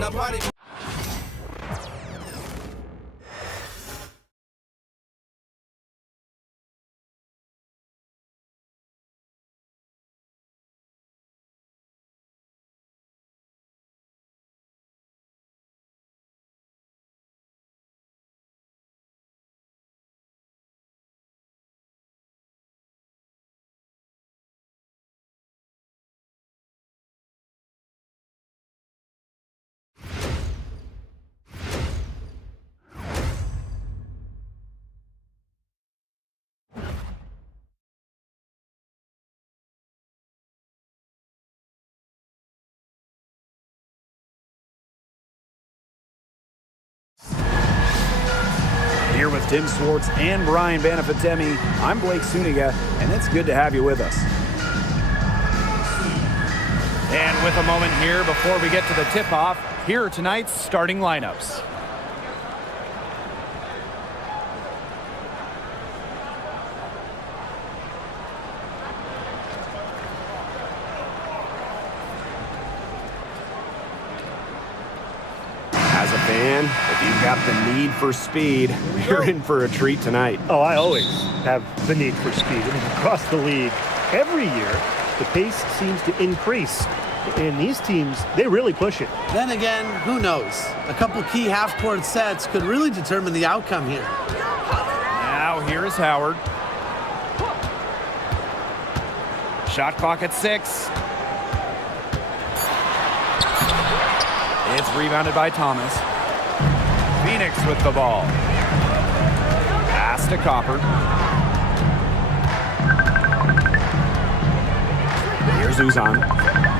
Now party. Here with Tim Swartz and Brian Banafitemi, I'm Blake Suniga, and it's good to have you with us. And with a moment here before we get to the tip-off, here are tonight's starting lineups. As a fan, if you've got the need for speed, you're in for a treat tonight. Oh, I always have the need for speed. I mean, across the league, every year, the pace seems to increase. And these teams, they really push it. Then again, who knows? A couple key half-court sets could really determine the outcome here. Now here is Howard. Shot clock at 6. It's rebounded by Thomas. Phoenix with the ball. Pass to Copper. Here's Uzan.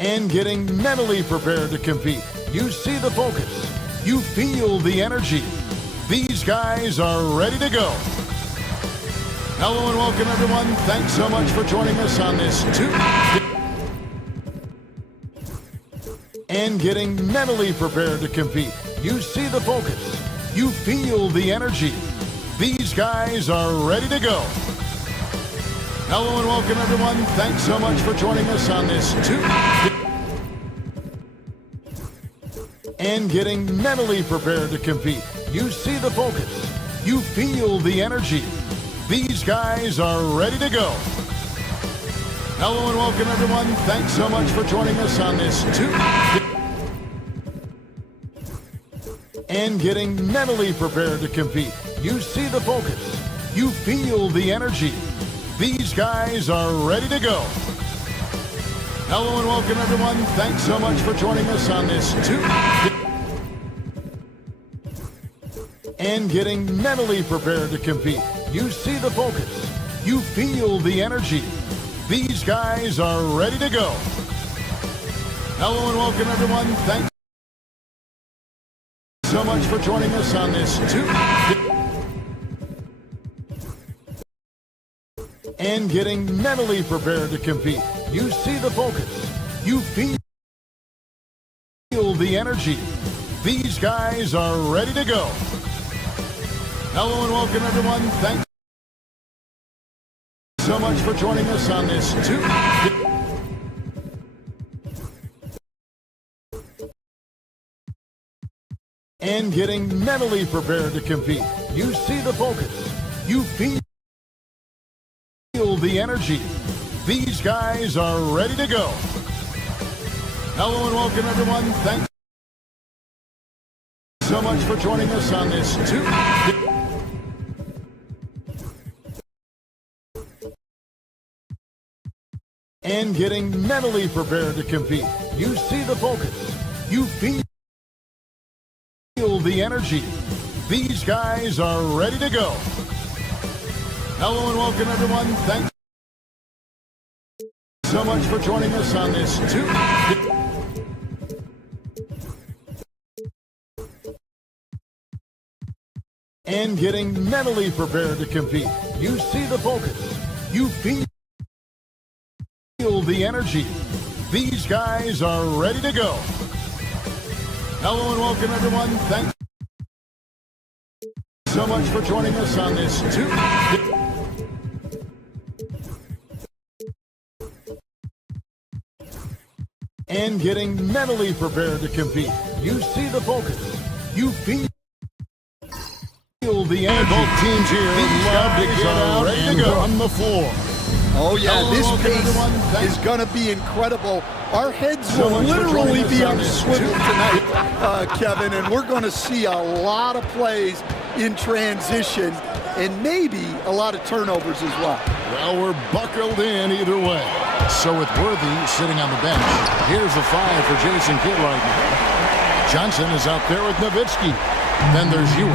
And getting mentally prepared to compete. You see the focus. You feel the energy. These guys are ready to go. Hello and welcome, everyone. Thanks so much for joining us on this Tuesday. And getting mentally prepared to compete. You see the focus. You feel the energy. These guys are ready to go. Hello and welcome, everyone. Thanks so much for joining us on this Tuesday. And getting mentally prepared to compete. You see the focus. You feel the energy. These guys are ready to go. Hello and welcome, everyone. Thanks so much for joining us on this Tuesday. And getting mentally prepared to compete. You see the focus. You feel the energy. These guys are ready to go. Hello and welcome, everyone. Thanks so much for joining us on this Tuesday. And getting mentally prepared to compete. You see the focus. You feel the energy. These guys are ready to go. Hello and welcome, everyone. Thanks so much for joining us on this Tuesday. And getting mentally prepared to compete. You see the focus. You feel the energy. These guys are ready to go. Hello and welcome, everyone. Thanks so much for joining us on this Tuesday. And getting mentally prepared to compete. You see the focus. You feel the energy. These guys are ready to go. Hello and welcome, everyone. Thanks so much for joining us on this Tuesday. and getting mentally prepared to compete. You see the focus. You feel the energy. These guys are ready to go. Hello and welcome, everyone. Thanks so much for joining us on this Tuesday. And getting mentally prepared to compete. You see the focus. You feel the energy. These guys are ready to go. Hello and welcome, everyone. Thanks so much for joining us on this Tuesday. And getting mentally prepared to compete. You see the focus. You feel the energy. Both teams here love to get out and run the floor. Oh, yeah, this pace is going to be incredible. Our heads will literally be on swivel tonight, Kevin, and we're going to see a lot of plays in transition and maybe a lot of turnovers as well. Well, we're buckled in either way. So with Worthy sitting on the bench, here's the 5 for Jason Kidd right now. Johnson is out there with Nowitzki. Then there's Ewing.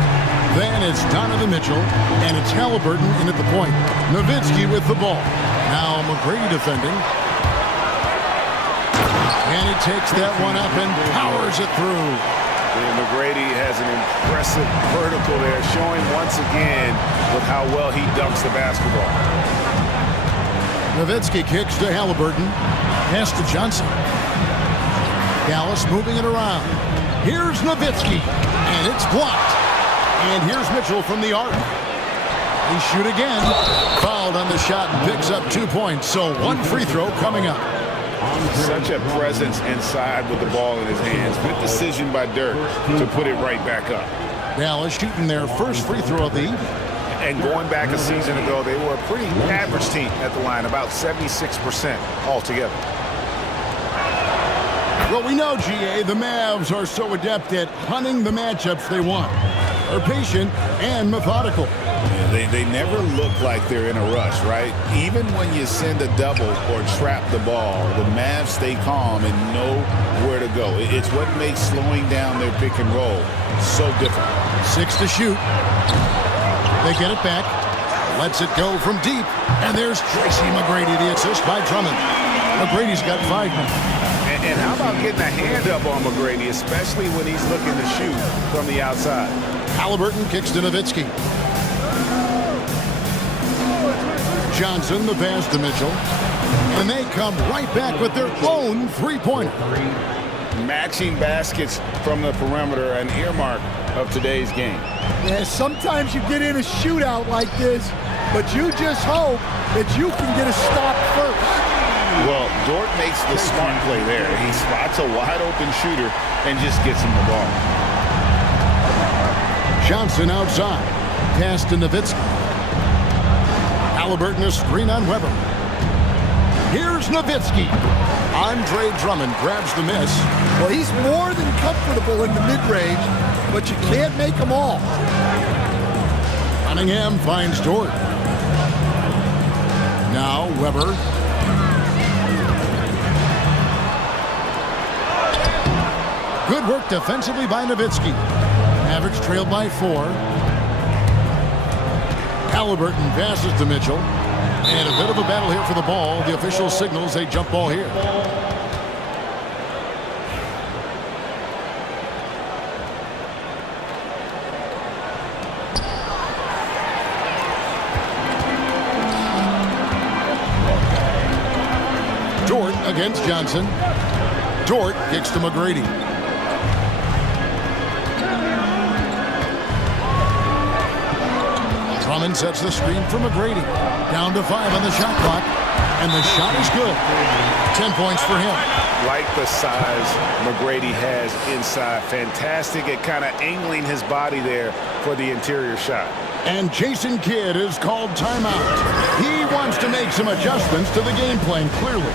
Then it's Donovan Mitchell, and it's Halliburton in at the point. Nowitzki with the ball. Now McGrady defending. And he takes that one up and powers it through. And McGrady has an impressive vertical there, showing once again with how well he dunks the basketball. Nowitzki kicks to Halliburton. Pass to Johnson. Dallas moving it around. Here's Nowitzki, and it's blocked. And here's Mitchell from the arc. They shoot again. Fouled on the shot and picks up 2 points. So one free throw coming up. Such a presence inside with the ball in his hands. Good decision by Dirk to put it right back up. Dallas shooting their first free throw of the evening. And going back a season ago, they were a pretty average team at the line, about 76% altogether. Well, we know, GA, the Mavs are so adept at hunting the matchups they want. They're patient and methodical. Yeah, they never look like they're in a rush, right? Even when you send a double or trap the ball, the Mavs stay calm and know where to go. It's what makes slowing down their pick and roll so different. 6 to shoot. They get it back. Lets it go from deep. And there's Tracy McGrady, the assist by Drummond. McGrady's got 5 now. And how about getting a hand up on McGrady, especially when he's looking to shoot from the outside? Halliburton kicks to Nowitzki. Johnson, the pass to Mitchell. And they come right back with their own three-pointer. Matching baskets from the perimeter, an earmark of today's game. Yeah, sometimes you get in a shootout like this, but you just hope that you can get a stop first. Well, Dort makes the smart play there. He spots a wide-open shooter and just gets him the ball. Johnson outside. Pass to Nowitzki. Halliburton a screen on Weber. Here's Nowitzki. Andre Drummond grabs the miss. Well, he's more than comfortable in the mid-range, but you can't make them all. Cunningham finds Dort. Now Weber. Good work defensively by Nowitzki. Mavericks trailed by 4. Halliburton passes to Mitchell. And a bit of a battle here for the ball. The official signals a jump ball here. Dort against Johnson. Dort kicks to McGrady. Drummond sets the screen for McGrady. Down to 5 on the shot clock. And the shot is good. 10 points for him. Like the size McGrady has inside. Fantastic at kind of angling his body there for the interior shot. And Jason Kidd is called timeout. He wants to make some adjustments to the game plan, clearly.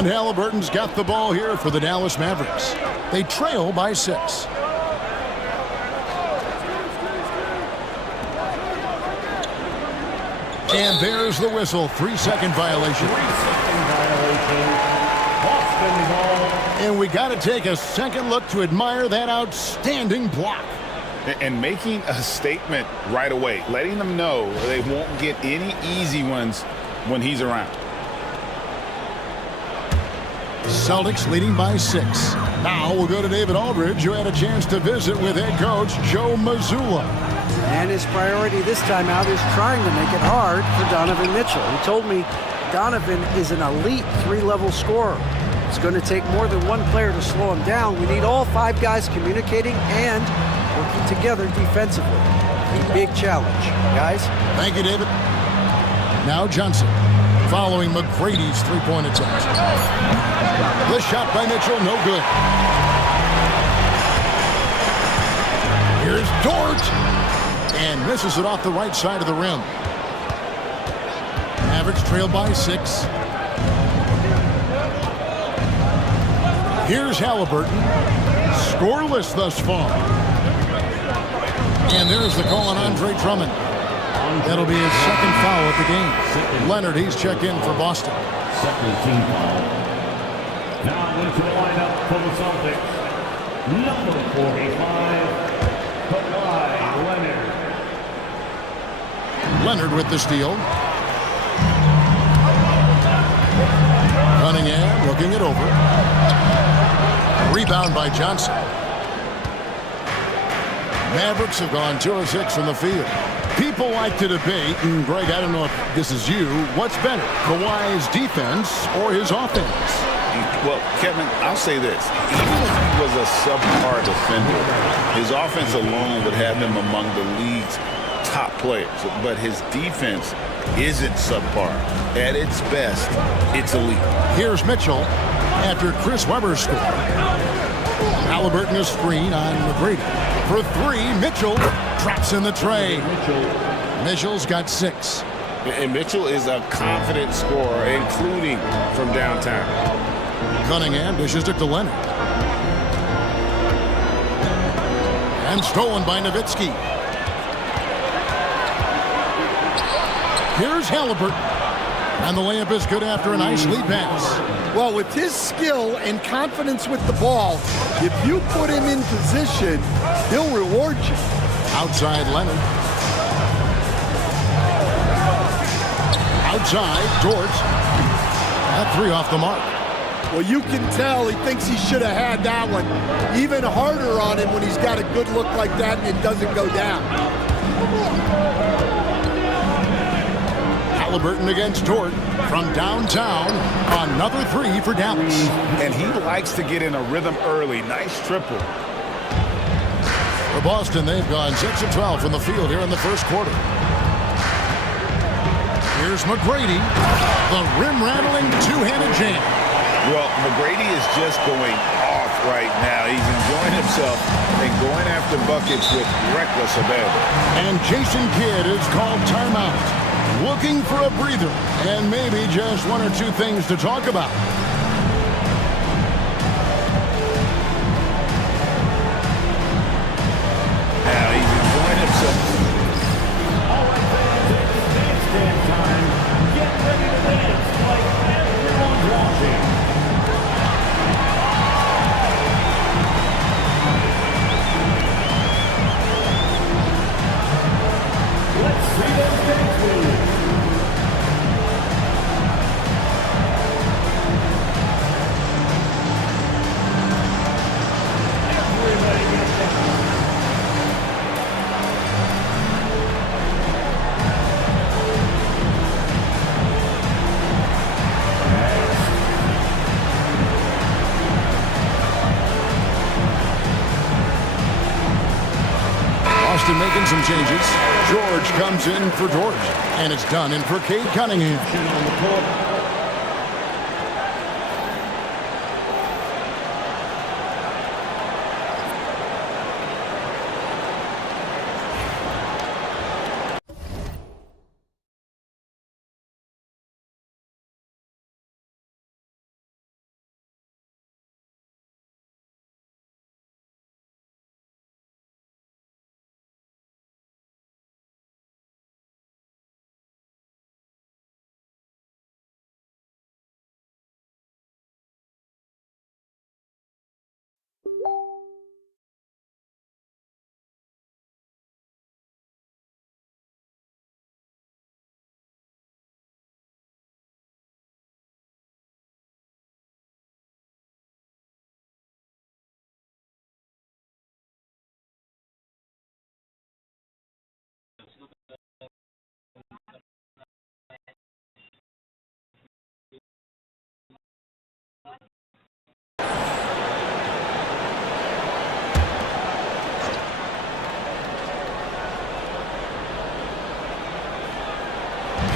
And Halliburton's got the ball here for the Dallas Mavericks. They trail by 6. And there's the whistle. 3-second violation. 3-second violation. Boston ball. And we got to take a second look to admire that outstanding block. And making a statement right away, letting them know they won't get any easy ones when he's around. Celtics leading by 6. Now we'll go to David Aldridge, who had a chance to visit with head coach Joe Mazzulla. And his priority this time out is trying to make it hard for Donovan Mitchell. He told me Donovan is an elite 3-level scorer. It's going to take more than one player to slow him down. We need all 5 guys communicating and working together defensively. A big challenge, guys. Thank you, David. Now Johnson, following McGrady's 3-point attempt. The shot by Mitchell, no good. Here's Dort, and misses it off the right side of the rim. Mavericks trail by 6. Here's Halliburton, scoreless thus far. And there's the call on Andre Drummond. That'll be his second foul of the game. Leonard, he's checked in for Boston. Second team foul. Now into the lineup for the Celtics. Number 45, Kawhi Leonard. Leonard with the steal. Cunningham looking it over. Rebound by Johnson. Mavericks have gone 2 of 6 from the field. People like to debate, and Greg, I don't know if this is you, what's better, Kawhi's defense or his offense? Well, Kevin, I'll say this. Even if he was a subpar defender, his offense alone would have him among the league's top players. But his defense isn't subpar. At its best, it's elite. Here's Mitchell after Chris Webber scored. Halliburton a screen on McGrady. For 3, Mitchell drops in the tray. Mitchell's got 6. And Mitchell is a confident scorer, including from downtown. Cunningham dishes it to Leonard. And stolen by Nowitzki. Here's Halliburton. And the layup is good after a nice lead pass. Well, with his skill and confidence with the ball, if you put him in position, he'll reward you. Outside Leonard. Outside Dort. That 3 off the mark. Well, you can tell he thinks he should have had that one. Even harder on him when he's got a good look like that and it doesn't go down. Halliburton against Dort from downtown. Another 3 for Dallas. And he likes to get in a rhythm early. Nice triple. For Boston, they've gone 6 of 12 from the field here in the first quarter. Here's McGrady. The rim-rattling 2-handed jam. Well, McGrady is just going off right now. He's enjoying himself and going after buckets with reckless abandon. And Jason Kidd is called timeout. Looking for a breather and maybe just 1 or 2 things to talk about. Now he's enjoying himself. All right, fans, it's dance time. Get ready to dance like everyone's watching. Let's see those dance moves. Boston making some changes. George comes in for George. And it's done in for Cade Cunningham. On the court.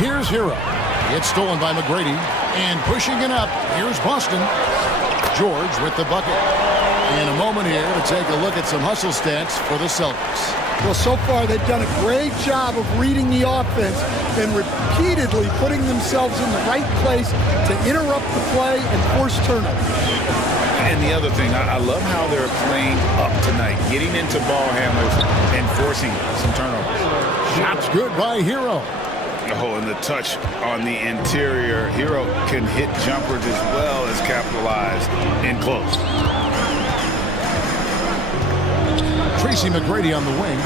Here's Hero. It's stolen by McGrady. And pushing it up, here's Boston. George with the bucket. And a moment here to take a look at some hustle stats for the Celtics. Well, so far they've done a great job of reading the offense and repeatedly putting themselves in the right place to interrupt the play and force turnovers. And the other thing, I love how they're playing up tonight, getting into ball handlers and forcing some turnovers. Shots good by Hero. Oh, and the touch on the interior. Hero can hit jumpers as well as capitalize in close. Tracy McGrady on the wing.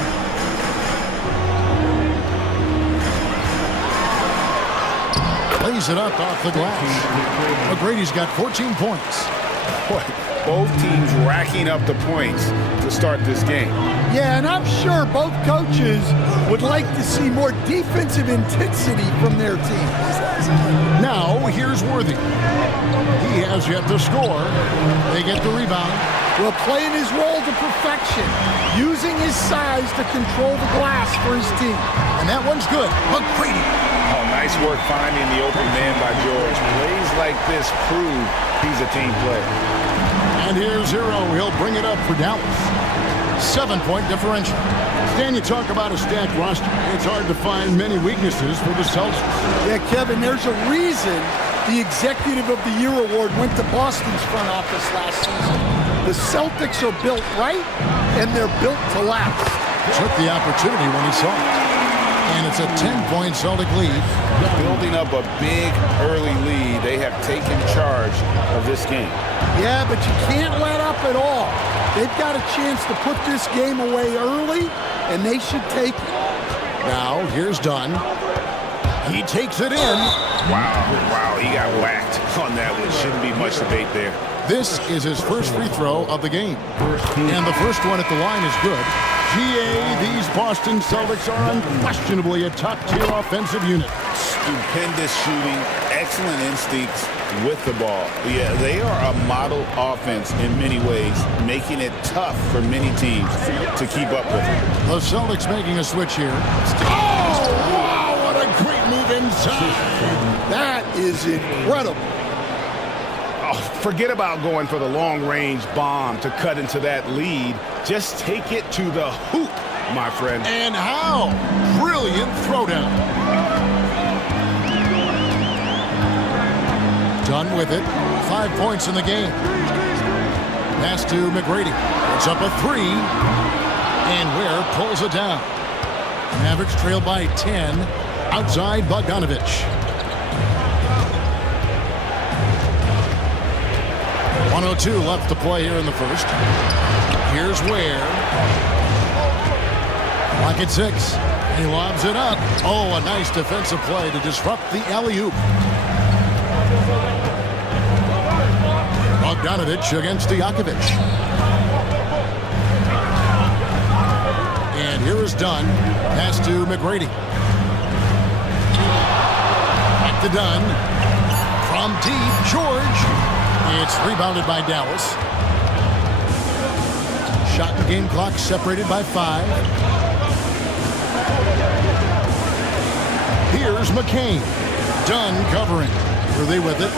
Lays it up off the glass. McGrady's got 14 points. Boy, both teams racking up the points to start this game. Yeah, and I'm sure both coaches would like to see more defensive intensity from their team. Now, here's Worthy. He has yet to score. They get the rebound. Well, playing his role to perfection, using his size to control the glass for his team. And that one's good. McGrady. Oh, nice work finding the open man by George. Plays like this prove he's a team player. And here's Hero. He'll bring it up for Dallas. 7-point differential. Stan, you talk about a stacked roster. It's hard to find many weaknesses for the Celtics. Yeah, Kevin, there's a reason the Executive of the Year award went to Boston's front office last season. The Celtics are built right, and they're built to last. Took the opportunity when he saw it. And it's a 10-point Celtic lead. Building up a big early lead, they have taken charge of this game. Yeah, but you can't let up at all. They've got a chance to put this game away early, and they should take it. Now, here's Dunn. He takes it in. Wow, he got whacked on that one. Shouldn't be much debate there. This is his first free throw of the game. And the first one at the line is good. These Boston Celtics are unquestionably a top-tier offensive unit. Stupendous shooting, excellent instincts with the ball. Yeah, they are a model offense in many ways, making it tough for many teams to keep up with them. The Celtics making a switch here. Oh, wow, what a great move inside. That is incredible. Oh, forget about going for the long-range bomb to cut into that lead. Just take it to the hoop, my friend. And how? Brilliant throwdown. Done with it. 5 points in the game. Pass to McGrady. It's up a 3. And Ware pulls it down. Mavericks trail by 10. Outside Bogdanovich. 1:02 left to play here in the first. Here's Ware. Lock at 6. He lobs it up. Oh, a nice defensive play to disrupt the alley-oop. Bogdanovich against Stojakovic. And here is Dunn. Pass to McGrady. Back to Dunn. From deep, George. It's rebounded by Dallas. Shot and game clock separated by 5. Here's McCain. Dunn covering. Are they with it?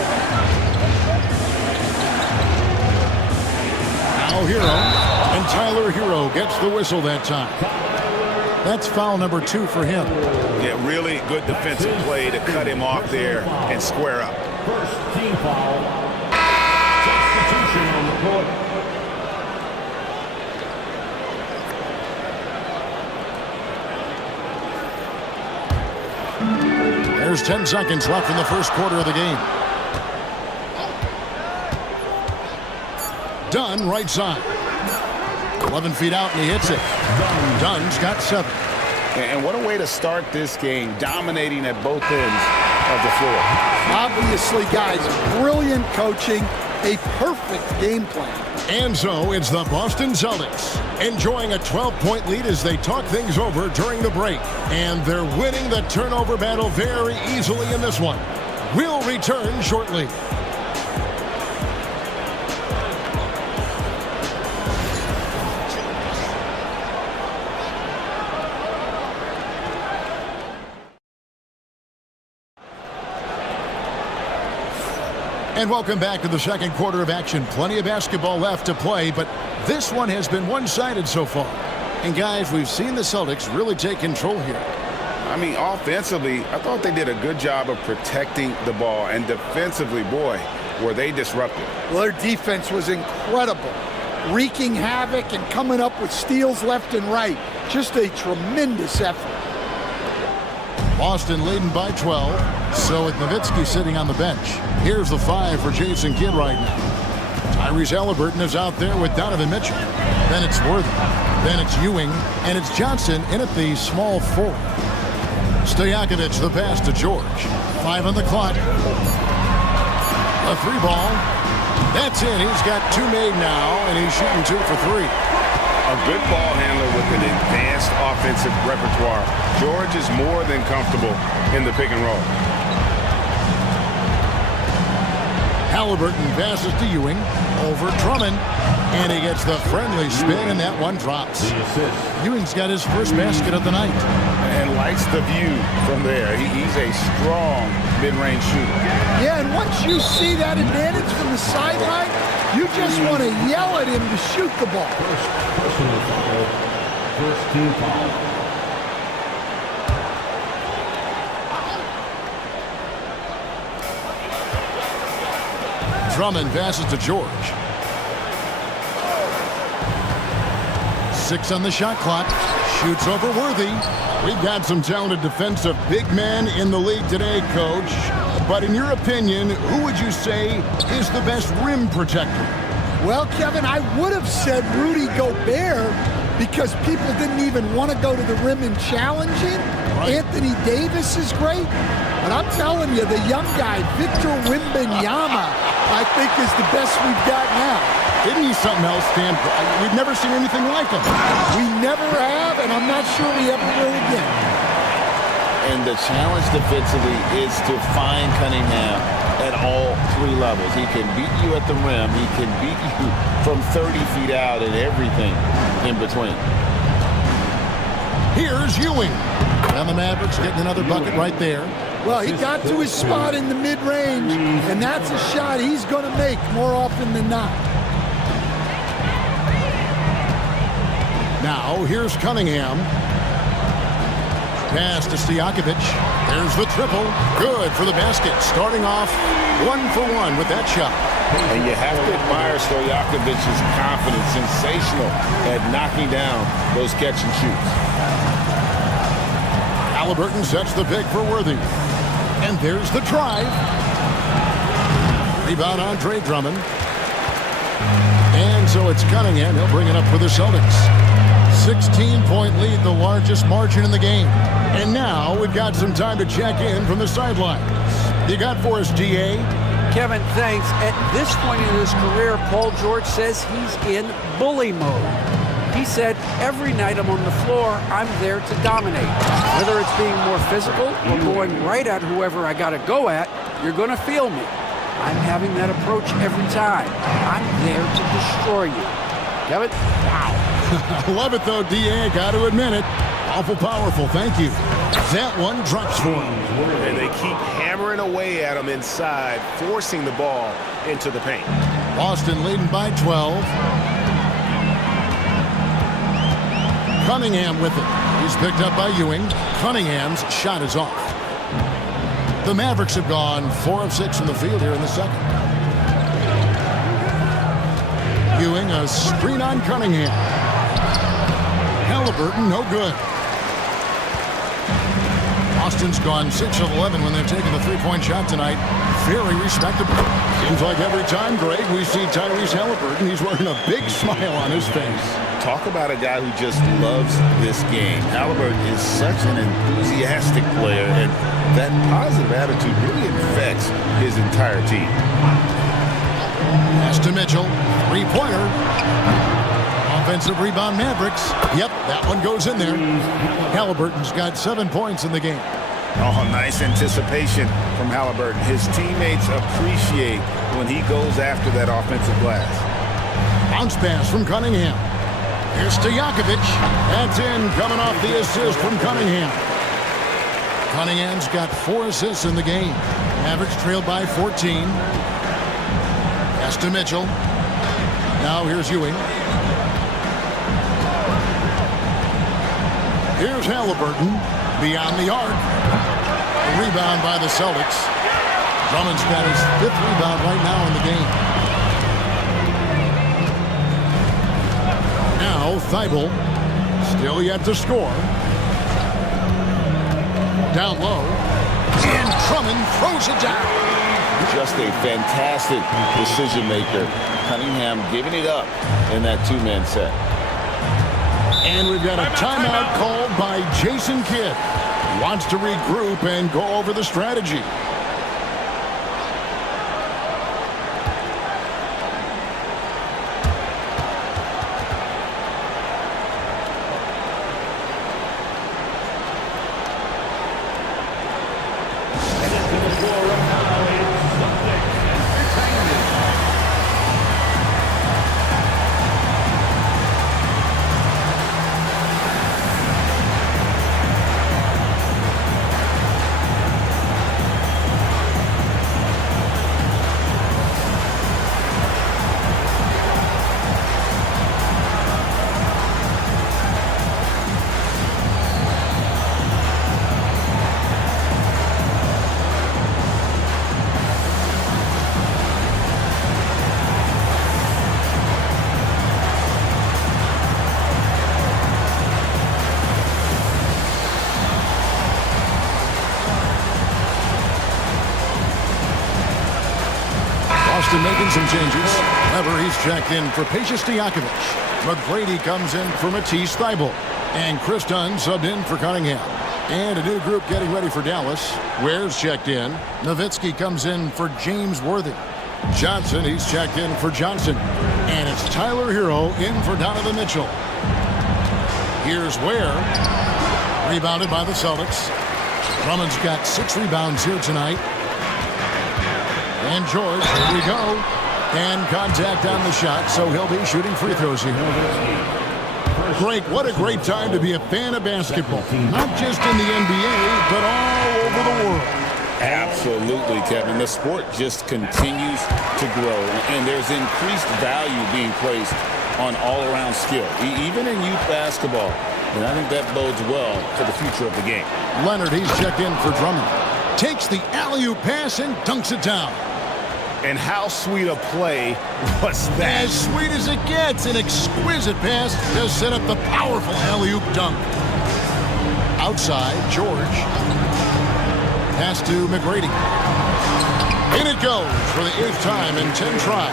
Now Hero. And Tyler Hero gets the whistle that time. That's foul number 2 for him. Yeah, really good defensive play to cut him off there and square up. First team foul. Substitution on the court. There's 10 seconds left in the first quarter of the game. Dunn, right side. 11 feet out, and he hits it. Dunn's got 7. And what a way to start this game, dominating at both ends of the floor. Obviously, guys, brilliant coaching, a perfect game plan. And so it's the Boston Celtics enjoying a 12-point lead as they talk things over during the break. And they're winning the turnover battle very easily in this one. We'll return shortly. And welcome back to the second quarter of action. Plenty of basketball left to play, but this one has been one-sided so far. And guys, we've seen the Celtics really take control here. I mean, offensively, I thought they did a good job of protecting the ball. And defensively, boy, were they disruptive. Well, their defense was incredible, wreaking havoc and coming up with steals left and right. Just a tremendous effort. Boston leading by 12. So with Nowitzki sitting on the bench. Here's the 5 for Jason Kidd right now. Tyrese Halliburton is out there with Donovan Mitchell. Then it's Worthy. Then it's Ewing. And it's Johnson in at the small 4. Stojakovic the pass to George. 5 on the clock. A 3 ball. That's in. He's got 2 made now, and he's shooting 2 for 3. A good ball handler with an advanced offensive repertoire. George is more than comfortable in the pick and roll. Halliburton passes to Ewing. Over Drummond. And he gets the friendly spin, and that one drops. Ewing's got his first basket of the night. And likes the view from there. He's a strong mid-range shooter. Yeah, and once you see that advantage from the sideline, you just want to yell at him to shoot the ball. First team foul. Drummond passes to George. 6 on the shot clock. Shoots over Worthy. We've got some talented defensive big men in the league today, Coach. But in your opinion, who would you say is the best rim protector? Well, Kevin, I would have said Rudy Gobert because people didn't even want to go to the rim and challenge him. Right. Anthony Davis is great. But I'm telling you, the young guy, Victor Wembanyama, I think is the best we've got now. Isn't he something else, Stan? We've never seen anything like him. We never have, and I'm not sure we ever will again. And the challenge defensively is to find Cunningham at all 3 levels. He can beat you at the rim. He can beat you from 30 feet out and everything in between. Here's Ewing. And the Mavericks getting another bucket right there. Well, he got to his spot in the mid-range, and that's a shot he's going to make more often than not. Now, here's Cunningham. Pass to Stojakovic. There's the triple. Good for the basket. Starting off 1 for 1 with that shot. And you have to admire Stojakovic's confidence. Sensational at knocking down those catch and shoots. Halliburton sets the pick for Worthy. And there's the drive. Rebound Andre Drummond. And so it's Cunningham. He'll bring it up for the Celtics. 16-point lead, the largest margin in the game. And now we've got some time to check in from the sidelines. You got for us, DA? Kevin, thanks. At this point in his career, Paul George says he's in bully mode. He said, every night I'm on the floor, I'm there to dominate. Whether it's being more physical or going right at whoever I got to go at, you're going to feel me. I'm having that approach every time. I'm there to destroy you. Kevin? Wow. I love it, though, D.A. Got to admit it. Awful powerful. Thank you. That one drops for him. And they keep hammering away at him inside, forcing the ball into the paint. Boston leading by 12. Cunningham with it. He's picked up by Ewing. Cunningham's shot is off. The Mavericks have gone 4 of 6 from the field here in the second. Ewing, a screen on Cunningham. Halliburton, no good. Boston's gone 6 of 11 when they're taking the three-point shot tonight. Very respectable. Seems like every time, Greg, we see Tyrese Halliburton, he's wearing a big smile on his face. Talk about a guy who just loves this game. Halliburton is such an enthusiastic player, and that positive attitude really affects his entire team. Pass to Mitchell. Three-pointer. Offensive rebound, Mavericks. Yep, that one goes in there. Halliburton's got 7 points in the game. Oh, nice anticipation from Halliburton. His teammates appreciate when he goes after that offensive glass. Bounce pass from Cunningham. Here's Stojakovic. That's in, coming off the assist from Cunningham. Cunningham's got 4 assists in the game. Mavericks trailed by 14. Pass to Mitchell. Now here's Ewing. Here's Halliburton beyond the arc. A rebound by the Celtics. Drummond's got his 5th rebound right now in the game. Now Thibault, still yet to score. Down low, and Drummond throws it down. Just a fantastic decision maker. Cunningham giving it up in that two-man set. And we've got a timeout called by Jason Kidd. Wants to regroup and go over the strategy. Making some changes. However, he's checked in for Peja Stojakovic. McGrady comes in for Matisse Thybulle. And Chris Dunn subbed in for Cunningham. And a new group getting ready for Dallas. Ware's checked in. Nowitzki comes in for James Worthy. Johnson, he's checked in for Johnson. And it's Tyler Hero in for Donovan Mitchell. Here's Ware. Rebounded by the Celtics. Drummond's got 6 rebounds here tonight. And George, here we go. And contact on the shot, so he'll be shooting free throws here. Greg, what a great time to be a fan of basketball. Not just in the NBA, but all over the world. Absolutely, Kevin. The sport just continues to grow, and there's increased value being placed on all-around skill, even in youth basketball. And I think that bodes well for the future of the game. Leonard, he's checked in for Drummond. Takes the alley-oop pass and dunks it down. And how sweet a play was that? As sweet as it gets. An exquisite pass to set up the powerful alley-oop dunk. Outside, George. Pass to McGrady. In it goes for the 8th time in 10 tries.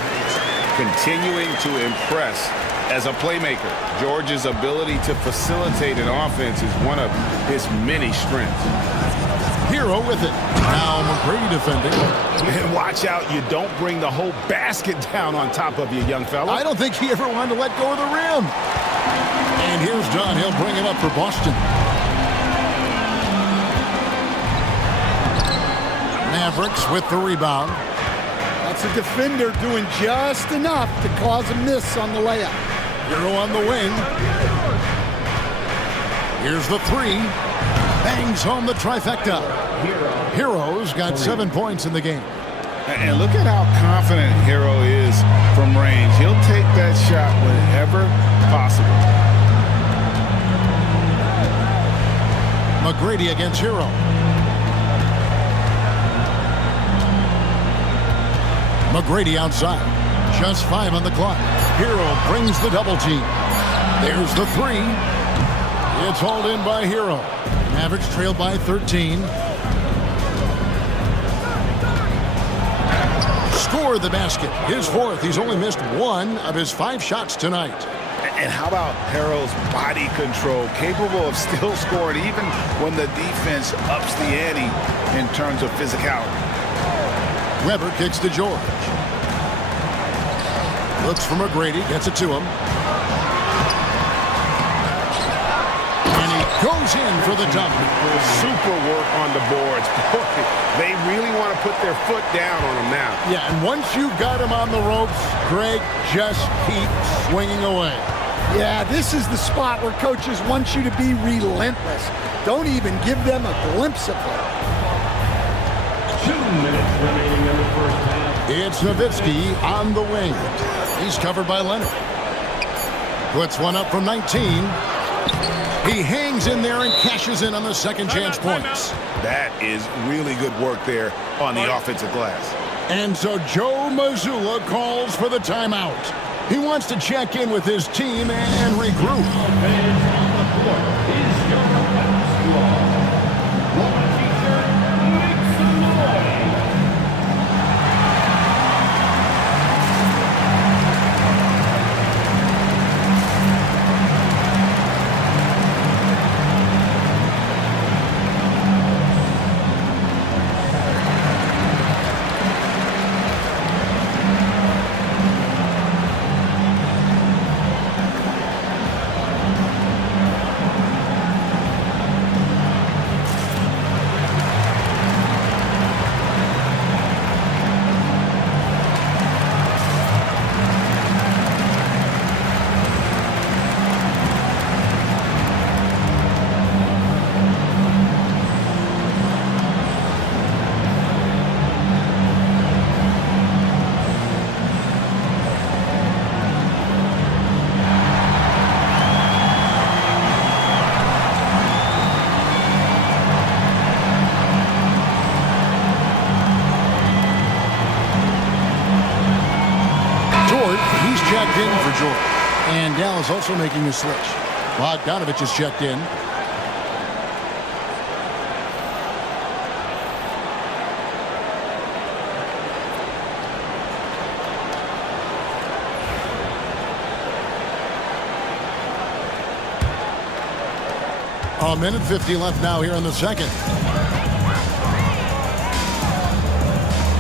Continuing to impress as a playmaker. George's ability to facilitate an offense is one of his many strengths. Hero with it. Now McGrady defending. And watch out, you don't bring the whole basket down on top of you, young fella. I don't think he ever wanted to let go of the rim. And here's Dunn. He'll bring it up for Boston. Mavericks with the rebound. That's a defender doing just enough to cause a miss on the layup. Hero on the wing. Here's the 3. Bangs home the trifecta. Hero's got 7 points in the game. And look at how confident Hero is from range. He'll take that shot whenever possible. McGrady against Hero. McGrady outside. Just 5 on the clock. Hero brings the double team. There's the 3. It's hauled in by Hero. Mavericks trail by 13. Score the basket. His 4th. He's only missed 1 of his 5 shots tonight. And how about Hero's body control? Capable of still scoring even when the defense ups the ante in terms of physicality. Weber kicks to George. Looks for McGrady. Gets it to him. Goes in for the dunk. Super work on the boards. Boy, they really want to put their foot down on him now. Yeah, and once you've got him on the ropes, Greg, just keep swinging away. Yeah, this is the spot where coaches want you to be relentless. Don't even give them a glimpse of it. 2 minutes remaining in the first half. It's Nowitzki on the wing. He's covered by Leonard. Puts one up from 19. He hangs in there and cashes in on the second chance points. That is really good work there on the offensive glass. And so Joe Mazzulla calls for the timeout. He wants to check in with his team and regroup. Checked in for George. And Dallas also making a switch. Bogdanovich is checked in. A minute 50 left now here in the second.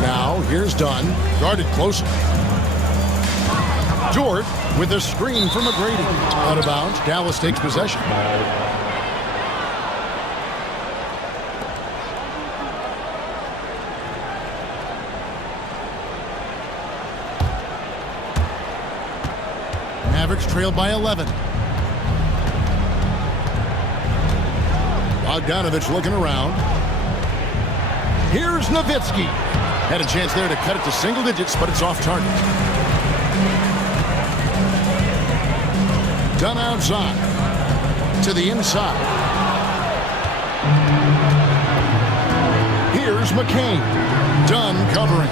Now, here's Dunn. Guarded closely. George with a screen from McGrady. Out of bounds. Dallas takes possession. Mavericks trailed by 11. Bogdanovich looking around. Here's Nowitzki. Had a chance there to cut it to single digits, but it's off target. Dunn outside. To the inside. Here's McCain. Dunn covering.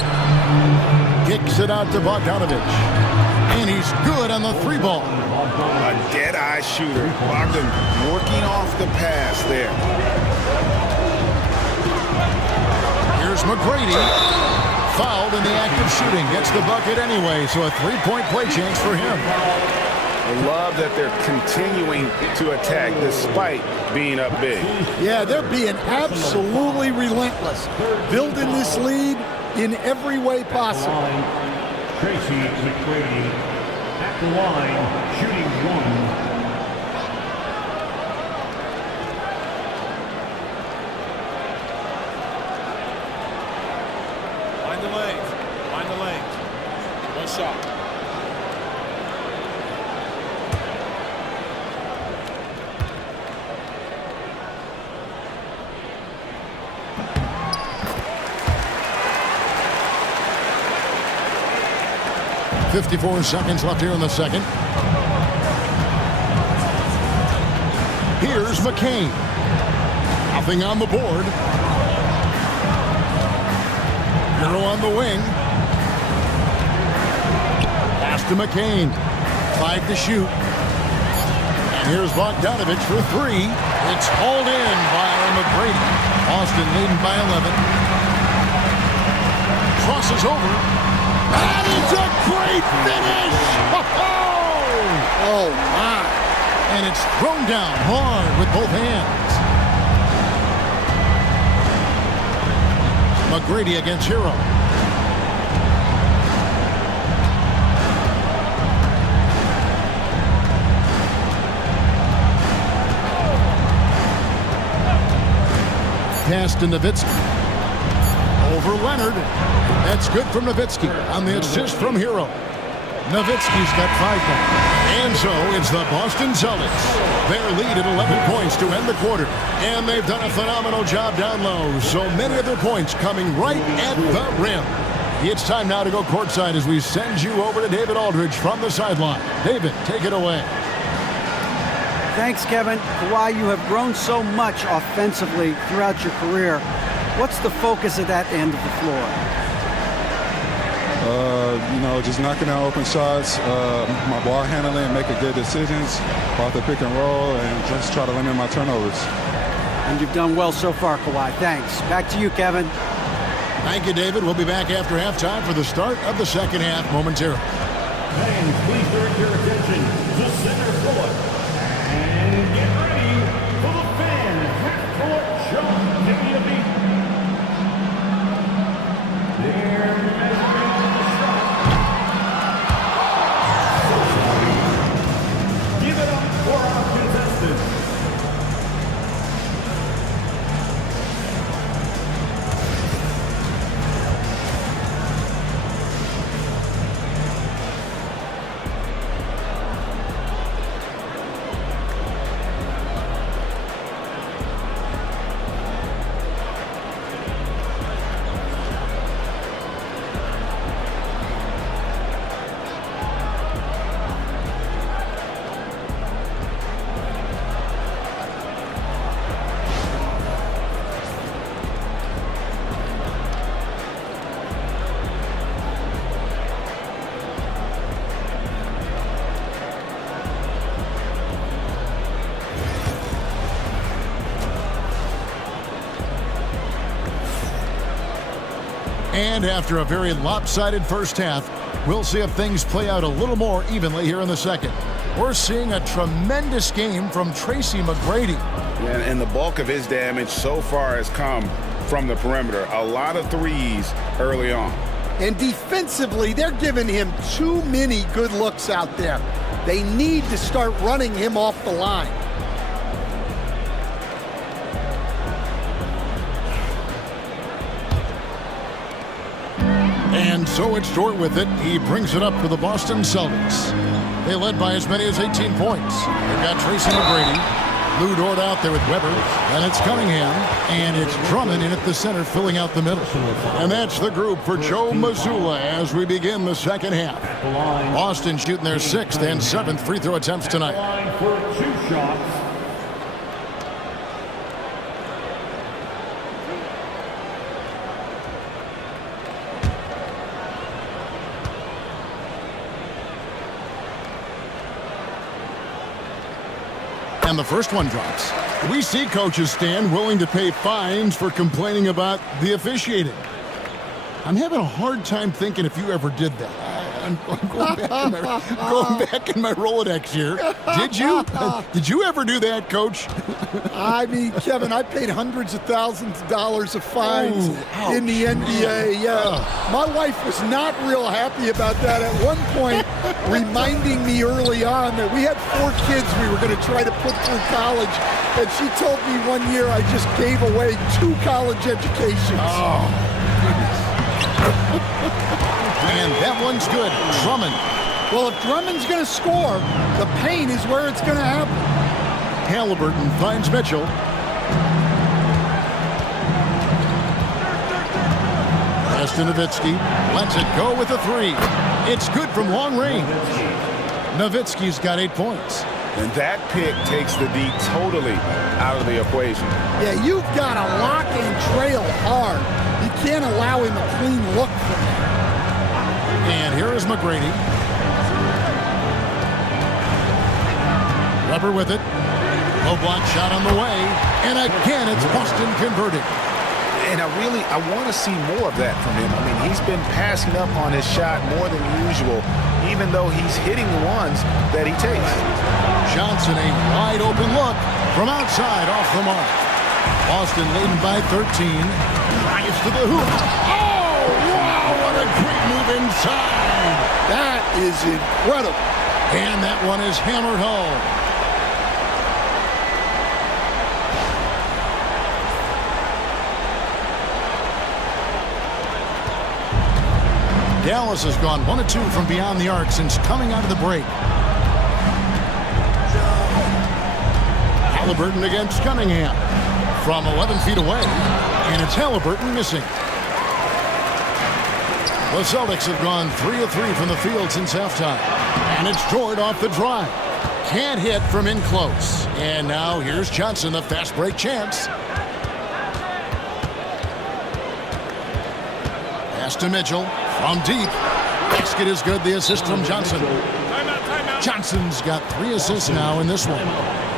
Kicks it out to Bogdanovich. And he's good on the three ball. A dead-eye shooter. Bogdan working off the pass there. Here's McGrady. Fouled in the act of shooting. Gets the bucket anyway, so a three-point play chance for him. I love that they're continuing to attack despite being up big. Yeah, they're being absolutely relentless. Building this lead in every way possible. Tracy McGrady at the line, shooting one. Find the lanes. Find the lanes. One shot. .54 seconds left here in the second. Here's McCain. Nothing on the board. Euro on the wing. Pass to McCain. 5 to shoot. And here's Bogdanovich for 3. It's hauled in by McGrady. Boston leading by 11. Crosses over. That is a great finish! Oh, my. And it's thrown down hard with both hands. McGrady against Hero. Pass to Nowitzki. Over Leonard. That's good from Nowitzki on the assist from Hero. Nowitzki's got 5 now. And so it's the Boston Celtics. Their lead at 11 points to end the quarter. And they've done a phenomenal job down low. So many of their points coming right at the rim. It's time now to go courtside as we send you over to David Aldridge from the sideline. David, take it away. Thanks, Kevin. Kawhi, you have grown so much offensively throughout your career. What's the focus at that end of the floor? Just knocking down open shots, my ball handling, making good decisions off the pick and roll, and just try to limit my turnovers. And you've done well so far, Kawhi. Thanks. Back to you, Kevin. Thank you, David. We'll be back after halftime for the start of the second half momentarily. Fans, please direct your attention to center court. And get ready for the fan half-court jump. Give me a beat. They're measuring on the shot. Give it up for our contestants. And after a very lopsided first half, we'll see if things play out a little more evenly here in the second. We're seeing a tremendous game from Tracy McGrady. And the bulk of his damage so far has come from the perimeter. A lot of threes early on. And defensively, they're giving him too many good looks out there. They need to start running him off the line. And so it's Dort with it. He brings it up for the Boston Celtics. They led by as many as 18 points. They've got Tracy McGrady, Lou Dort out there with Weber, and it's Cunningham, and it's Drummond in at the center filling out the middle. And that's the group for Joe Mazzulla as we begin the second half. Boston shooting their 6th and 7th free throw attempts tonight. For 2 shots. And the first one drops. We see coaches stand willing to pay fines for complaining about the officiating. I'm having a hard time thinking if you ever did that. I'm going back in my Rolodex here. Did you? Did you ever do that, Coach? I mean, Kevin, I paid hundreds of thousands of dollars of fines in the NBA. Yeah, my wife was not real happy about that at one point, reminding me early on that we had 4 kids we were going to try to put through college, and she told me one year I just gave away 2 college educations. Oh, goodness. And that one's good. Drummond. Well, if Drummond's going to score, the paint is where it's going to happen. Halliburton finds Mitchell. Nowitzki lets it go with a 3. It's good from long range. Nowitzki's got 8 points. And that pick takes the D totally out of the equation. Yeah, you've got to lock and trail hard. You can't allow him a clean look from there. And here is McGrady. Weber with it. Low block shot on the way. And again, it's Boston converted. And I want to see more of that from him. I mean, he's been passing up on his shot more than usual, even though he's hitting the ones that he takes. Johnson, a wide open look from outside off the mark. Boston leading by 13. Drives to the hoop. Oh, wow, what a great move inside. That is incredible. And that one is hammered home. Dallas has gone 1 of 2 from beyond the arc since coming out of the break. Halliburton against Cunningham from 11 feet away, and it's Halliburton missing. The Celtics have gone 3 of 3 from the field since halftime. And it's Jordan off the drive. Can't hit from in close. And now here's Johnson, the fast break chance. Pass to Mitchell from deep. Basket is good. The assist from Johnson. Johnson's got 3 assists now in this one.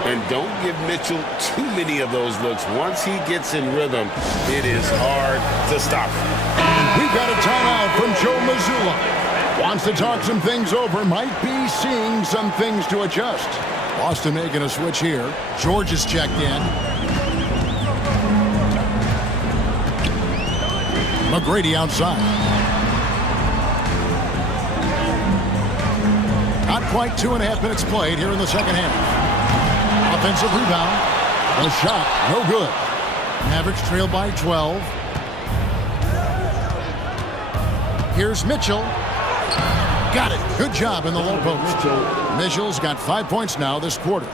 And don't give Mitchell too many of those looks. Once he gets in rhythm, it is hard to stop him. And we've got a timeout from Joe Mazzulla. Wants to talk some things over. Might be seeing some things to adjust. Boston making a switch here. George is checked in. McGrady outside. Not quite 2.5 minutes played here in the second half. Offensive rebound. The shot, no good. Mavericks trail by 12. Here's Mitchell. Got it. Good job in the low post. Mitchell's got 5 points now this quarter.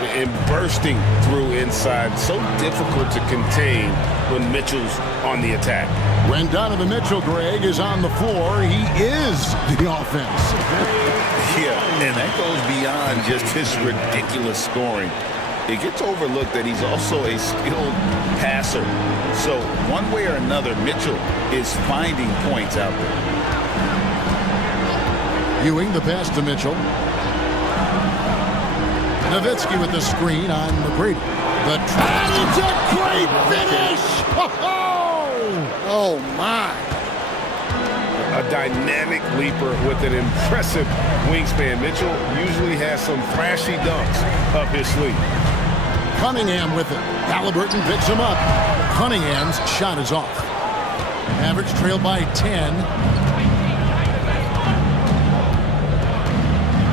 And bursting through inside. So difficult to contain when Mitchell's on the attack. When Donovan Mitchell, Greg, is on the floor, he is the offense. Yeah, and that goes beyond just his ridiculous scoring. It gets overlooked that he's also a skilled passer. So one way or another, Mitchell is finding points out there. Ewing, the pass to Mitchell. Nowitzki with the screen on McGrady. The try. It's a great finish! Oh, my. A dynamic leaper with an impressive wingspan. Mitchell usually has some flashy dunks up his sleeve. Cunningham with it. Halliburton picks him up. Cunningham's shot is off. Mavericks trail by 10.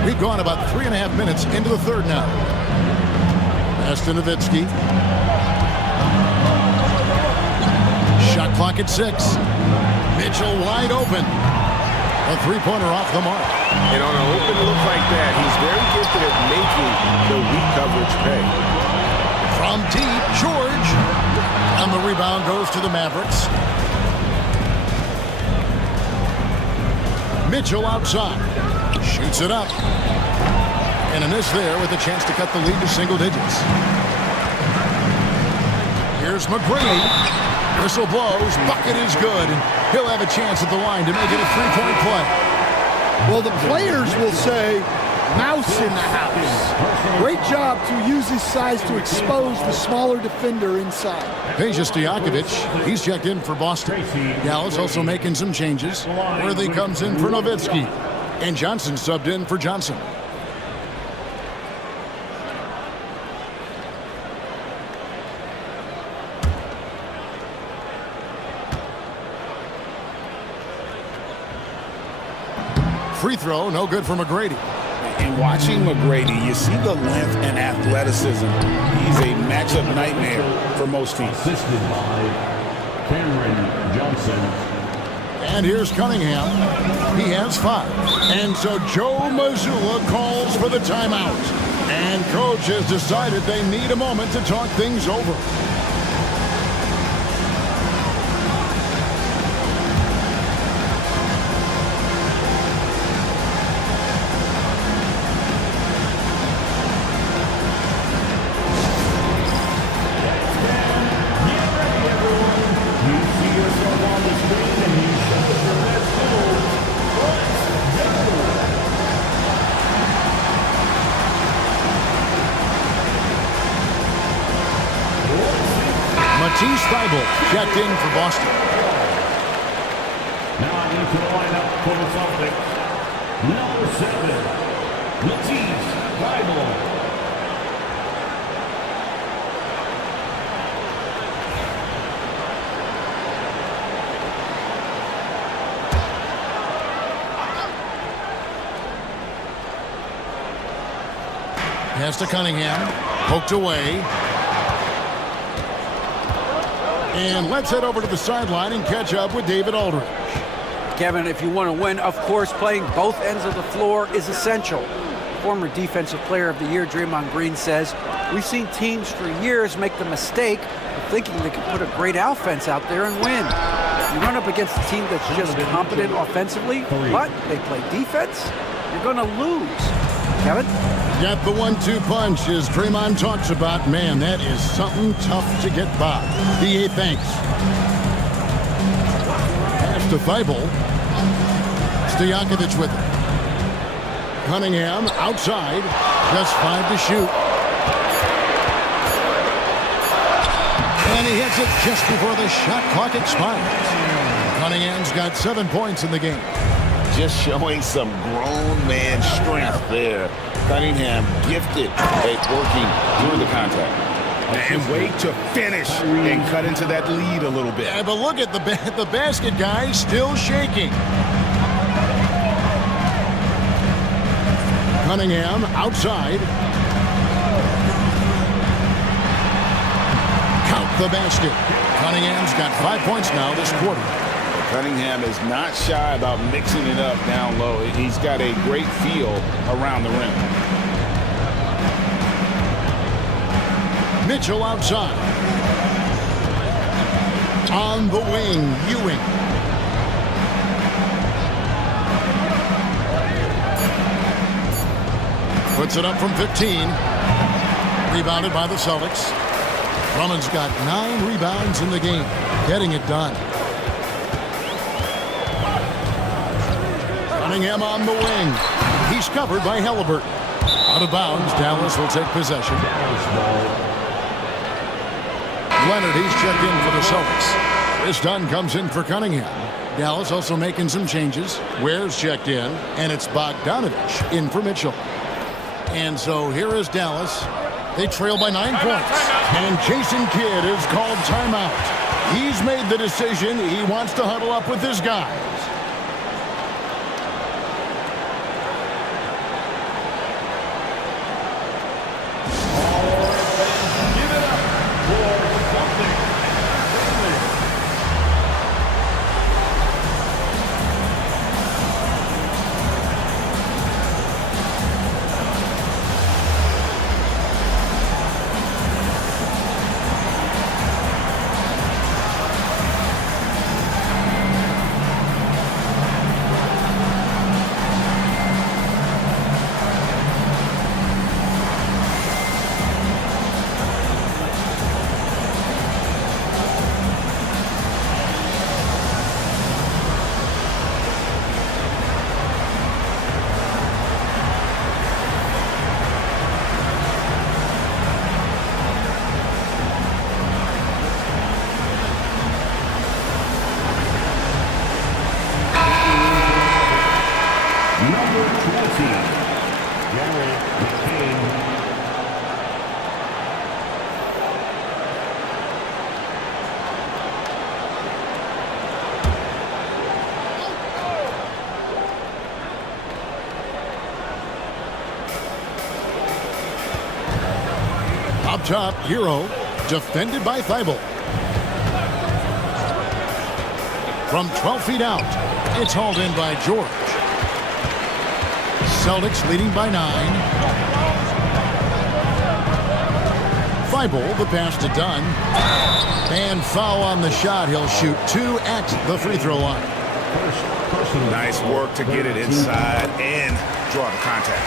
We've gone about 3.5 minutes into the third now. Pass to Nowitzki. Shot clock at 6. Mitchell wide open. A three-pointer off the mark. And on an open look like that, he's very gifted at making the weak coverage pay. From deep, George. And the rebound goes to the Mavericks. Mitchell outside. Shoots it up. And a miss there with a chance to cut the lead to single digits. Here's McGrady. Whistle blows. Bucket is good. And he'll have a chance at the line to make it a three-point play. Well, the players will say, mouse in the house. Great job to use his size to expose the smaller defender inside. Peja Stojakovic, he's checked in for Boston. Dallas also making some changes. Worthy comes in for Nowitzki. And Johnson subbed in for Johnson. Free throw, no good for McGrady. And watching McGrady, you see the length and athleticism. He's a matchup nightmare for most teams. Assisted by Cameron Johnson. And here's Cunningham. He has 5. And so Joe Mazzulla calls for the timeout. And coach has decided they need a moment to talk things over. Checked in for Boston. Now into the lineup for the Celtics. Number 7, Matisse Thybulle. Pass to Cunningham. Poked away. And let's head over to the sideline and catch up with David Aldridge. Kevin, if you want to win, of course, playing both ends of the floor is essential. Former Defensive Player of the Year Draymond Green says, we've seen teams for years make the mistake of thinking they could put a great offense out there and win. You run up against a team that's just competent offensively, but they play defense, you're going to lose. Kevin? Got the 1-2 punch, as Draymond talks about. Man, that is something tough to get by. B.A. thanks. Pass to Thibault. Stojakovic with it. Cunningham outside. Just 5 to shoot. And he hits it just before the shot clock expires. Cunningham's got 7 points in the game. Just showing some grown man strength there. Cunningham gifted at working through the contact. And wait to finish and cut into that lead a little bit. Yeah, but look at the basket guy still shaking. Cunningham outside. Count the basket. Cunningham's got 5 points now this quarter. Cunningham is not shy about mixing it up down low. He's got a great feel around the rim. Mitchell outside. On the wing, Ewing. Puts it up from 15. Rebounded by the Celtics. Drummond's got 9 rebounds in the game. Getting it done. Cunningham on the wing. He's covered by Halliburton. Out of bounds, Dallas will take possession. Leonard, he's checked in for the Celtics. Chris Dunn comes in for Cunningham. Dallas also making some changes. Ware's checked in, and it's Bogdanovich in for Mitchell. And so here is Dallas. They trail by 9 points. And Jason Kidd is called timeout. He's made the decision. He wants to huddle up with his guys. Up top, Hero, defended by Thibault. From 12 feet out, it's hauled in by George. Celtics leading by 9. Thibault, the pass to Dunn. And foul on the shot. He'll shoot 2 at the free throw line. Nice work to get it inside and draw the contact.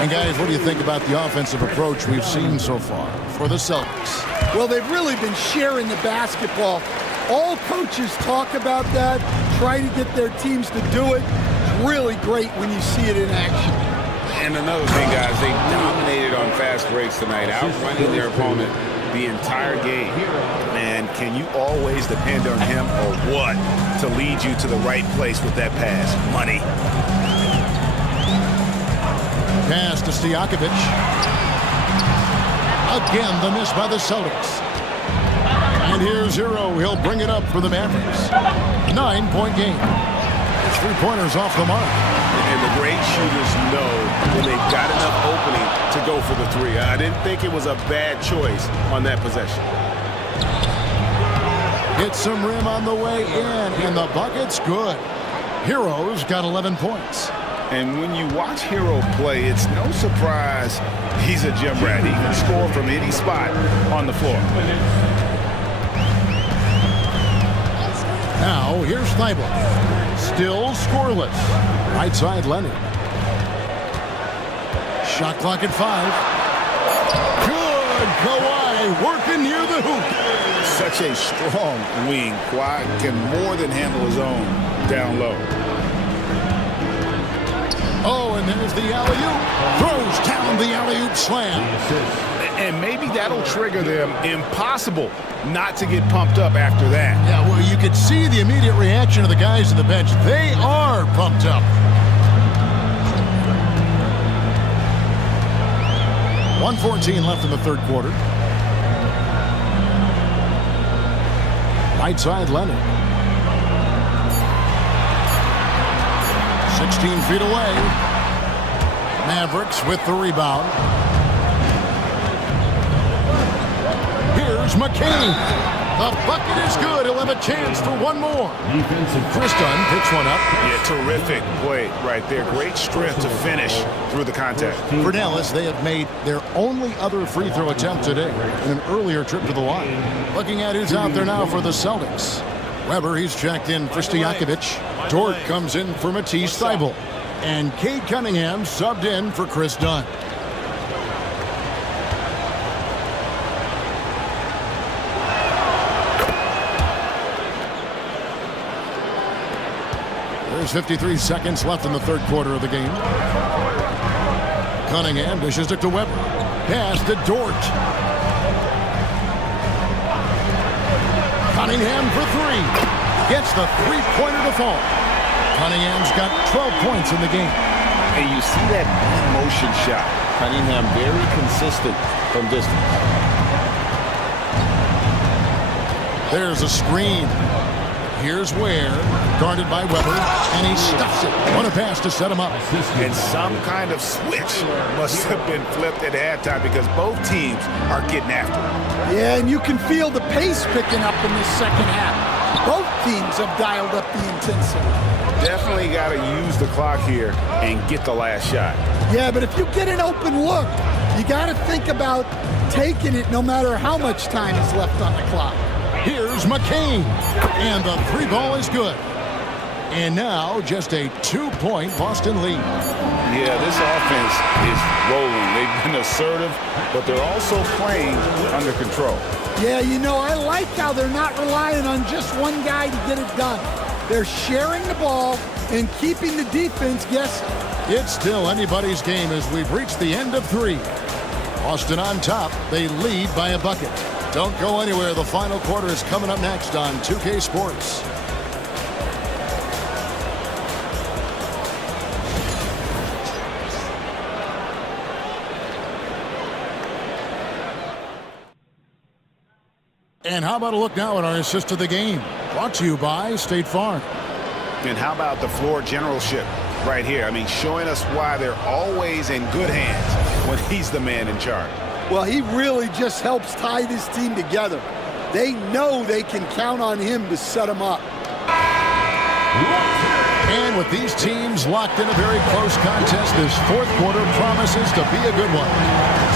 And guys, what do you think about the offensive approach we've seen so far for the Celtics? Well, they've really been sharing the basketball. All coaches talk about that, try to get their teams to do it. It's really great when you see it in action. And another thing, guys, they dominated on fast breaks tonight, outrunning their opponent the entire game. And can you always depend on him or what to lead you to the right place with that pass? Money. Pass to Stojakovic. Again, the miss by the Celtics. And here's Hero. He'll bring it up for the Mavericks. 9-point game. 3-pointers off the mark. And the great shooters know when they've got enough opening to go for the 3. I didn't think it was a bad choice on that possession. Hits some rim on the way in, and the bucket's good. Hero's got 11 points. And when you watch Hero play, it's no surprise he's a gym rat. He can score from any spot on the floor. Now, here's Thibault. Still scoreless. Right side, Leonard. Shot clock at 5. Good. Kawhi working near the hoop. Such a strong wing. Kawhi can more than handle his own down low. Oh, and there's the alley-oop. Throws down the alley-oop slam. And maybe that'll trigger them. Impossible not to get pumped up after that. Yeah, well, you could see the immediate reaction of the guys on the bench. They are pumped up. 1:14 left in the third quarter. Right side, Leonard. 16 feet away. Mavericks with the rebound. Here's McCain. The bucket is good. He'll have a chance for one more. Chris Dunn picks one up. Yeah, terrific play right there. Great strength to finish through the contact. For Dallas, they have made their only other free throw attempt today in an earlier trip to the line. Looking at who's out there now for the Celtics. Weber, he's checked in for Stojakovic. Dort comes in for Matisse Thybulle. And Cade Cunningham subbed in for Chris Dunn. There's 53 seconds left in the third quarter of the game. Cunningham dishes it to Weber. Pass to Dort. Cunningham for 3. Gets the three-pointer to fall. Cunningham's got 12 points in the game. And you see that motion shot. Cunningham very consistent from distance. There's a screen. Here's Ware, guarded by Weber, and he stuffs it. What a pass to set him up. And some kind of switch must have been flipped at halftime because both teams are getting after it. Yeah, and you can feel the pace picking up in this second half. Both teams have dialed up the intensity. Definitely got to use the clock here and get the last shot. Yeah, but if you get an open look, you got to think about taking it no matter how much time is left on the clock. Here's McCain, and the three ball is good. And now just a 2-point Boston lead. Yeah, this offense is rolling. They've been assertive, but they're also playing under control. Yeah, you know, I like how they're not relying on just one guy to get it done. They're sharing the ball and keeping the defense guessing. It's still anybody's game as we've reached the end of 3. Boston on top. They lead by a bucket. Don't go anywhere. The final quarter is coming up next on 2K Sports. And how about a look now at our assist of the game? Brought to you by State Farm. And how about the floor generalship right here? I mean, showing us why they're always in good hands when he's the man in charge. Well, he really just helps tie this team together. They know they can count on him to set them up. And with these teams locked in a very close contest, this fourth quarter promises to be a good one.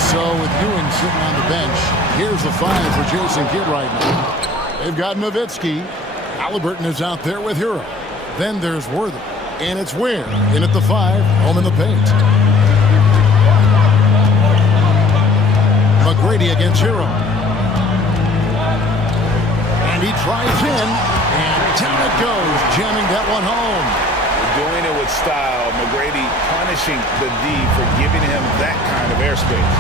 So with Ewing sitting on the bench, here's the 5 for Jason Kidd right now. They've got Nowitzki. Halliburton is out there with Hero. Then there's Worthy. And it's Ware in at the 5, home in the paint. McGrady against Hero. And he drives in, and down it goes, jamming that one home. Doing it with style. McGrady punishing the D for giving him that kind of airspace.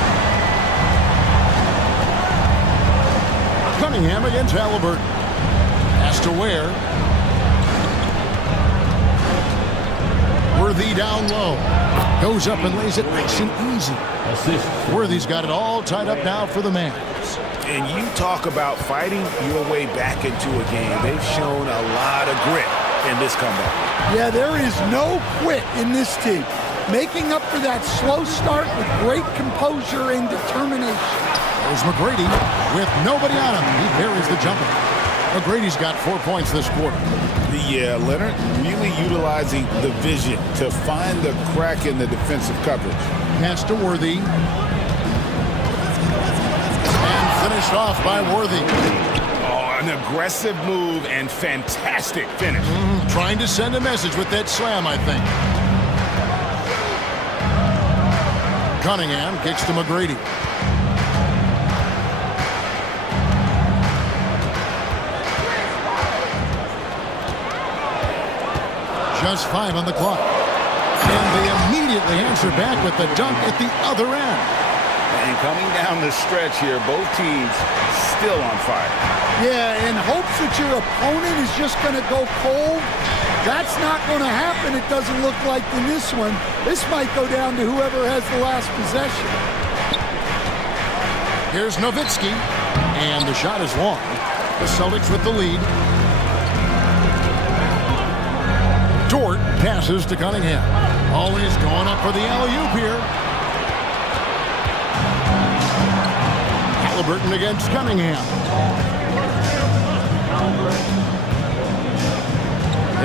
Cunningham against Halliburton. Pass to Ware. Worthy down low. Goes up and lays it nice and easy. Worthy's got it all tied up now for the Mavs. And you talk about fighting your way back into a game. They've shown a lot of grit in this comeback. Yeah, there is no quit in this team. Making up for that slow start with great composure and determination. There's McGrady with nobody on him. He buries the jumper. McGrady's got 4 points this quarter. Yeah, Leonard really utilizing the vision to find the crack in the defensive coverage. Pass to Worthy. And finished off by Worthy. Oh, An aggressive move and fantastic finish. Trying to send a message with that slam, I think. Cunningham kicks to McGrady. Just 5 on the clock. And they immediately answer back with the dunk at the other end. And coming down the stretch here, both teams still on fire. Yeah, in hopes that your opponent is just going to go cold. That's not going to happen, it doesn't look like in this one. This might go down to whoever has the last possession. Here's Nowitzki, and the shot is long. The Celtics with the lead. Dort passes to Cunningham. Always going up for the alley-oop here. Halliburton against Cunningham.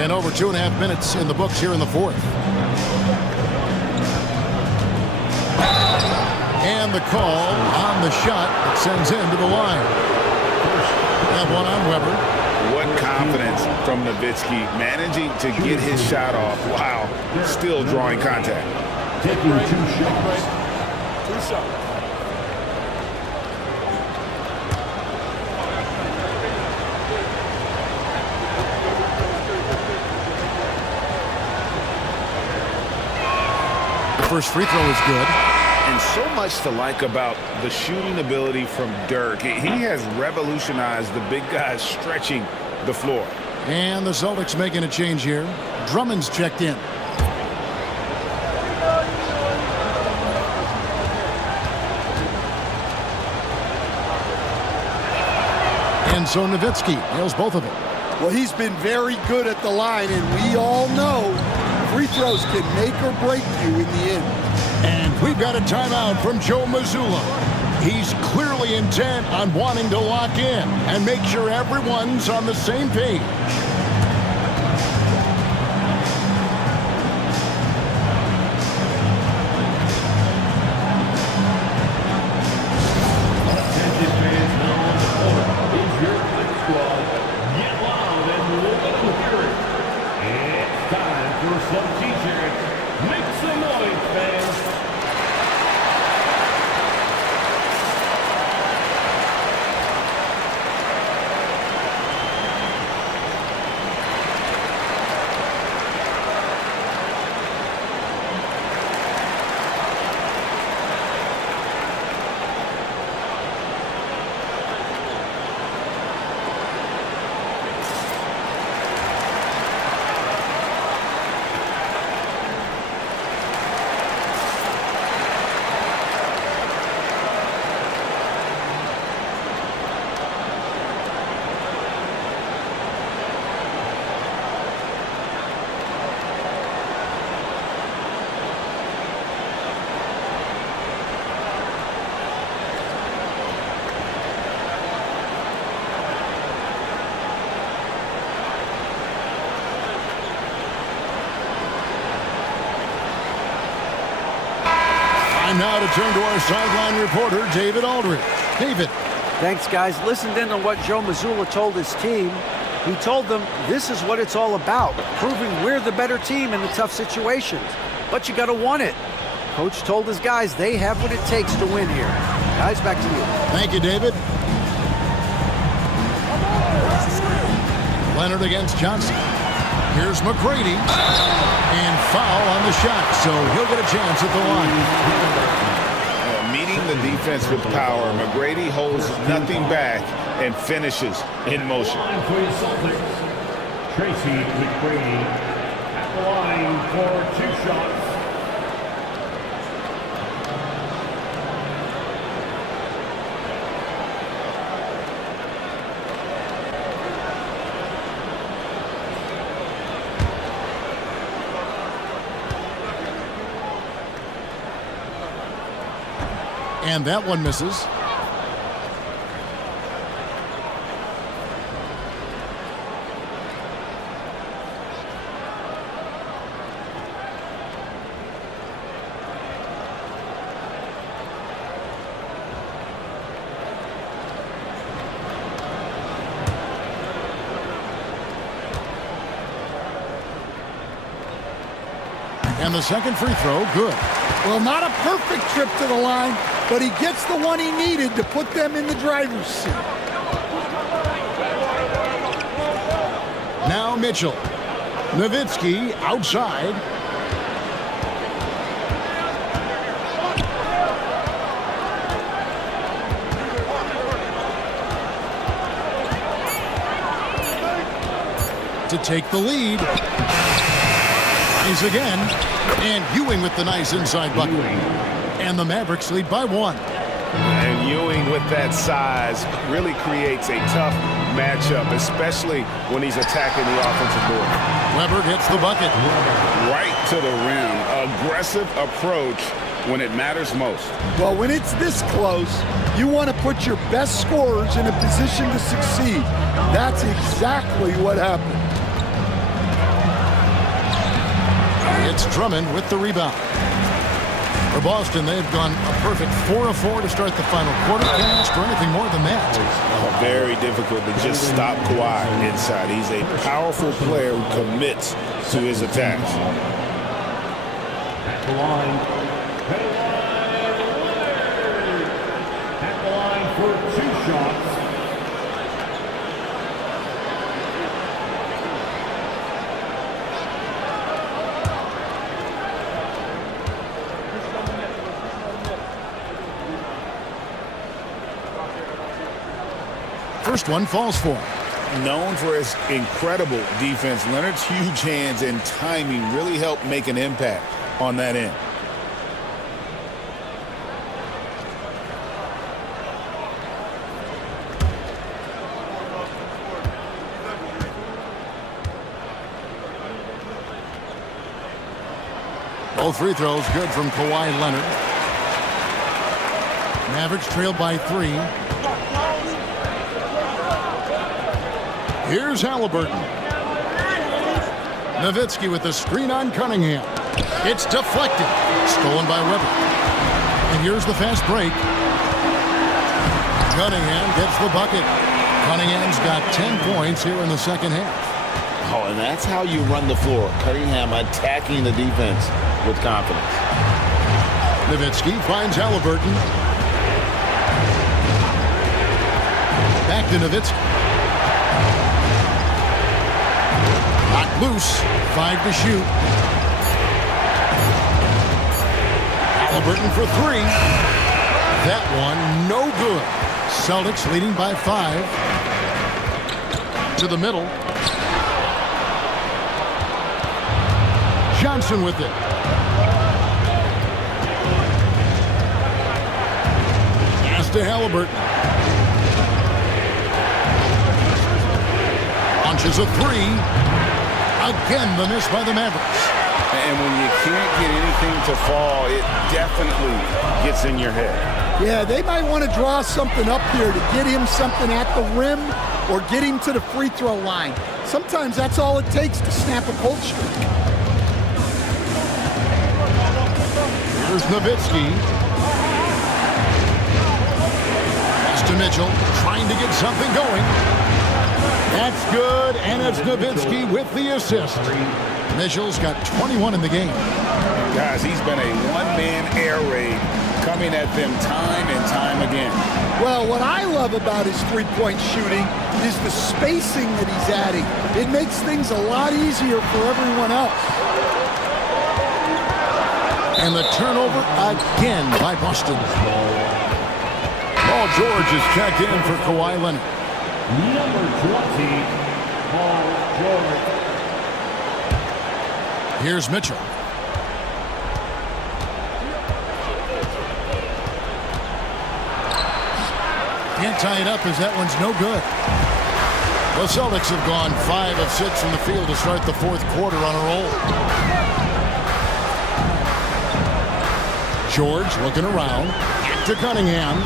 And over 2.5 minutes in the books here in the fourth. And the call on the shot that sends him to the line. That one on Weber. What confidence from Nowitzki, managing to get his shot off while still drawing contact. Taking 2 shots. 2 shots. First free throw is good. And so much to like about the shooting ability from Dirk. He has revolutionized the big guys stretching the floor. And the Celtics making a change here. Drummond's checked in. And so Nowitzki nails both of them. Well, he's been very good at the line, and we all know free throws can make or break you in the end. And we've got a timeout from Joe Mazzulla. He's clearly intent on wanting to lock in and make sure everyone's on the same page. Attention fans, now on the court is your Click Squad. Get loud and let them hear it. It's time for some t-shirts. Make some noise, fans. Time now to turn to our sideline reporter, David Aldridge. David. Thanks, guys. Listened in on what Joe Mazzulla told his team. He told them this is what it's all about, proving we're the better team in the tough situations. But you got to want it. Coach told his guys they have what it takes to win here. Guys, back to you. Thank you, David. Leonard against Johnson. Here's McGrady. And foul on the shot, so he'll get a chance at the line. Meeting the defense with power, McGrady holds nothing back and finishes in motion. Line for your Celtics. Tracy McGrady at the line for 2 shots. And that one misses. And the second free throw, good. Well, not a perfect trip to the line, but he gets the one he needed to put them in the driver's seat. Now Mitchell. Nowitzki outside. To take the lead. Nice again. And Ewing with the nice inside bucket. And the Mavericks lead by 1. And Ewing with that size really creates a tough matchup, especially when he's attacking the offensive board. Weber gets the bucket. Right to the rim. Aggressive approach when it matters most. Well, when it's this close, you want to put your best scorers in a position to succeed. That's exactly what happened. It's Drummond with the rebound. For Boston, they've gone a perfect 4 of 4 to start the final quarter. Can't ask for anything more than that. Very difficult to just stop Kawhi inside. He's a powerful player who commits to his attacks. At the line for 2 shots. First one falls for him. Known for his incredible defense, Leonard's huge hands and timing really helped make an impact on that end. Both free throws good from Kawhi Leonard. Mavericks trailed by 3. Here's Halliburton. Nowitzki with the screen on Cunningham. It's deflected. Stolen by Weber. And here's the fast break. Cunningham gets the bucket. Cunningham's got 10 points here in the second half. Oh, and that's how you run the floor. Cunningham attacking the defense with confidence. Nowitzki finds Halliburton. Back to Nowitzki. Knocked loose. 5 to shoot. Halliburton for 3. That one no good. Celtics leading by 5. To the middle. Johnson with it. Pass to Halliburton. Launches a 3. Again, the miss by the Mavericks. And when you can't get anything to fall, it definitely gets in your head. Yeah, they might want to draw something up here to get him something at the rim or get him to the free throw line. Sometimes that's all it takes to snap a cold streak. Here's Nowitzki. Pass to Mitchell, trying to get something going. That's good, and it's Nowitzki with the assist. Mitchell's got 21 in the game. Guys, he's been a one-man air raid coming at them time and time again. Well, what I love about his three-point shooting is the spacing that he's adding. It makes things a lot easier for everyone else. And the turnover again by Boston. Paul George is checked in for Kawhi Leonard. Number 20, Paul George. Here's Mitchell. Can't tie it up as that one's no good. The Celtics have gone 5 of 6 from the field to start the fourth quarter on a roll. George looking around. Back to Cunningham.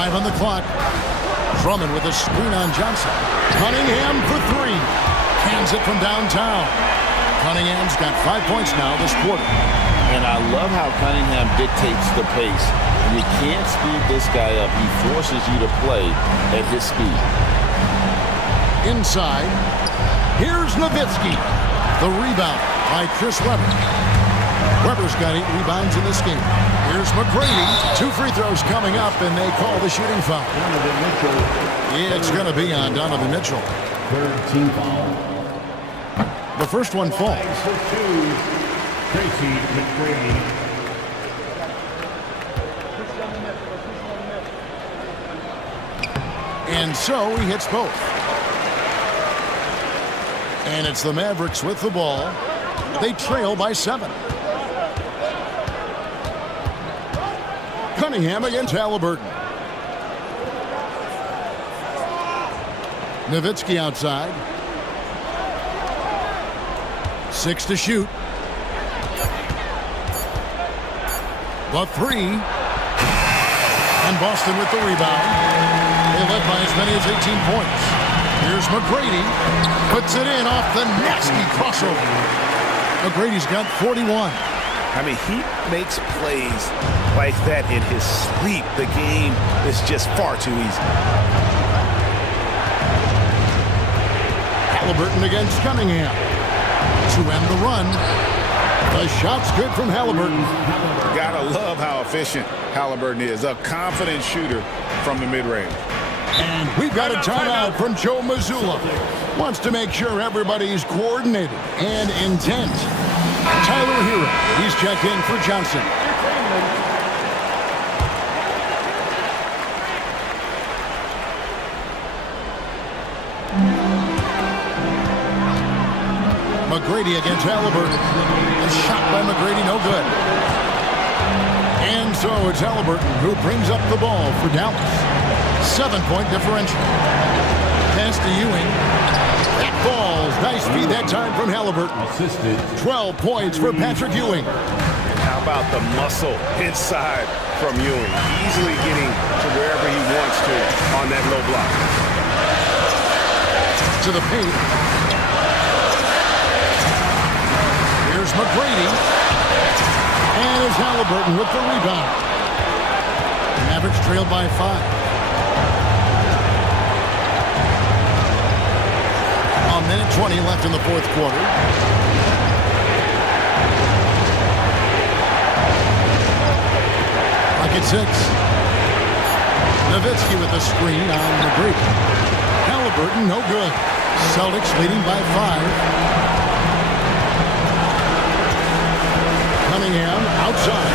5 on the clock. Drummond with a screen on Johnson. Cunningham for 3. Cans it from downtown. Cunningham's got 5 points now this quarter. And I love how Cunningham dictates the pace. You can't speed this guy up. He forces you to play at his speed. Inside. Here's Nowitzki. The rebound by Chris Webber. Webber's got 8 rebounds in this game. Here's McGrady. 2 free throws coming up, and they call the shooting foul. It's going to be on Donovan Mitchell. Third team foul. The first one falls. For 2, Tracy McGrady. And so he hits both. And it's the Mavericks with the ball. They trail by 7. Cunningham against Halliburton. Nowitzki outside. 6 to shoot. The 3. And Boston with the rebound. They led by as many as 18 points. Here's McGrady. Puts it in off the nasty crossover. McGrady's got 41. I mean, he makes plays like that in his sleep. The game is just far too easy. Halliburton against Cunningham. To end the run. The shot's good from Halliburton. Gotta love how efficient Halliburton is. A confident shooter from the mid-range. And we've got a timeout from Joe Mazzulla. Wants to make sure everybody's coordinated and intent. Tyler Hero, he's checked in for Johnson. McGrady against Halliburton. A shot by McGrady, no good. And so it's Halliburton who brings up the ball for Dallas. 7-point differential. Pass to Ewing. That falls. Nice feed that time from Halliburton. 12 points for Patrick Ewing. How about the muscle inside from Ewing? Easily getting to wherever he wants to on that low block. To the paint. Here's McGrady. And it's Halliburton with the rebound. The Mavericks trailed by 5. A minute 20 left in the fourth quarter. Like it's 6. Nowitzki with the screen on McGrady. Halliburton, no good. Celtics leading by 5. Cunningham outside.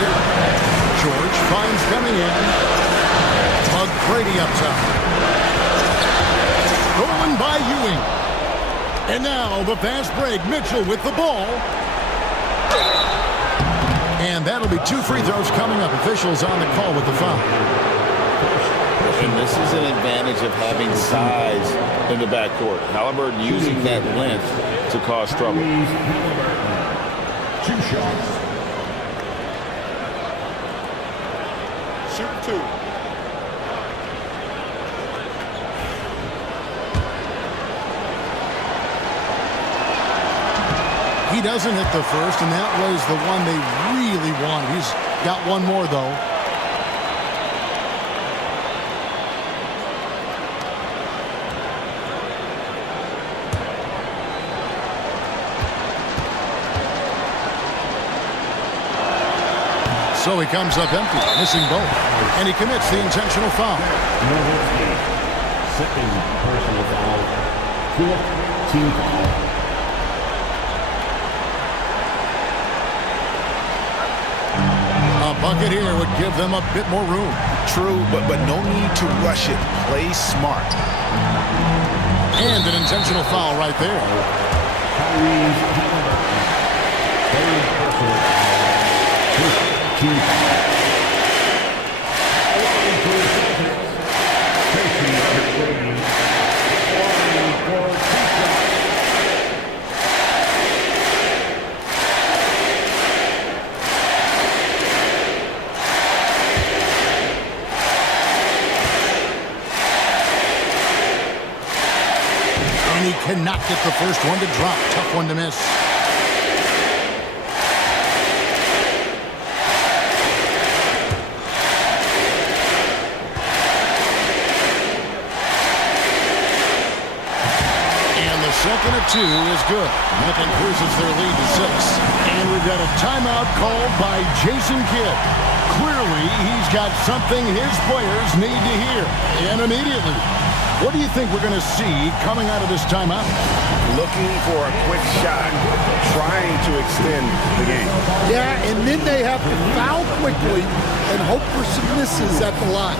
George finds Cunningham. McGrady up top. Stolen by Ewing. And now the fast break. Mitchell with the ball. And that'll be 2 free throws coming up. Officials on the call with the foul. And this is an advantage of having size in the backcourt. Halliburton using that length to cause trouble. 2 shots. Shoot 2. He doesn't hit the first, and that was the one they really wanted. He's got one more, though. So he comes up empty, missing both. And he commits the intentional foul. Nowitzki, second personal foul, 4th team foul. A bucket here would give them a bit more room. True, but no need to rush it. Play smart. And an intentional foul right there. Team foul. And he cannot get the first one to drop. Tough one to miss. And the second two is good. That increases their lead to 6. And we've got a timeout called by Jason Kidd. Clearly, he's got something his players need to hear. And immediately, what do you think we're going to see coming out of this timeout? Looking for a quick shot, trying to extend the game. Yeah, and then they have to foul quickly and hope for some misses at the line.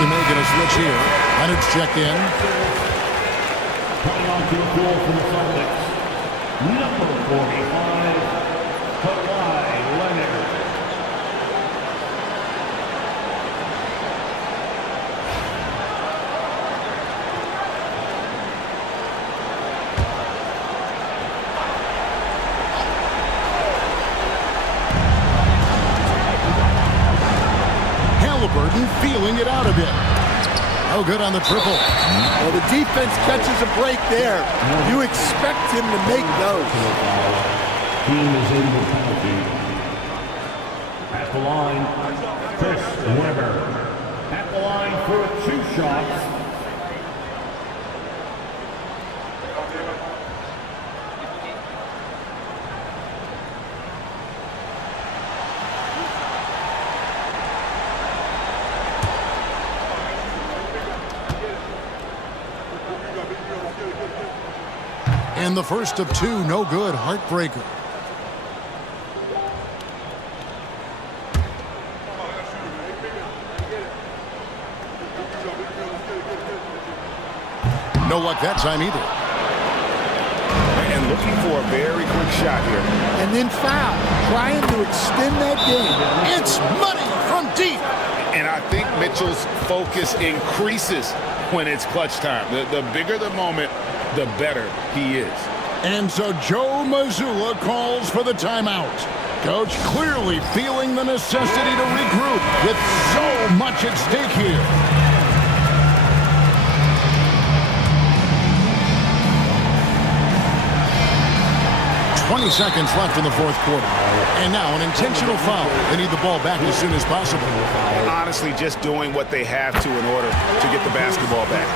Making a switch here. Leonard's checked in. Coming on to the floor from the Celtics, number 45, Kawhi Leonard. Halliburton feeling it out a bit. Oh, good on the triple. Well, the defense catches a break there. You expect him to make those. Team is in the penalty. At the line, Chris Webber. At the line for 2 shots. And the first of 2, no good. Heartbreaker. No luck that time either. And looking for a very quick shot here. And then foul, trying to extend that game. It's money from deep. And I think Mitchell's focus increases when it's clutch time. The bigger the moment, the better he is. And so Joe Mazzulla calls for the timeout. Coach clearly feeling the necessity to regroup with so much at stake here. 20 seconds left in the fourth quarter. And now an intentional foul. They need the ball back as soon as possible. Honestly, just doing what they have to in order to get the basketball back.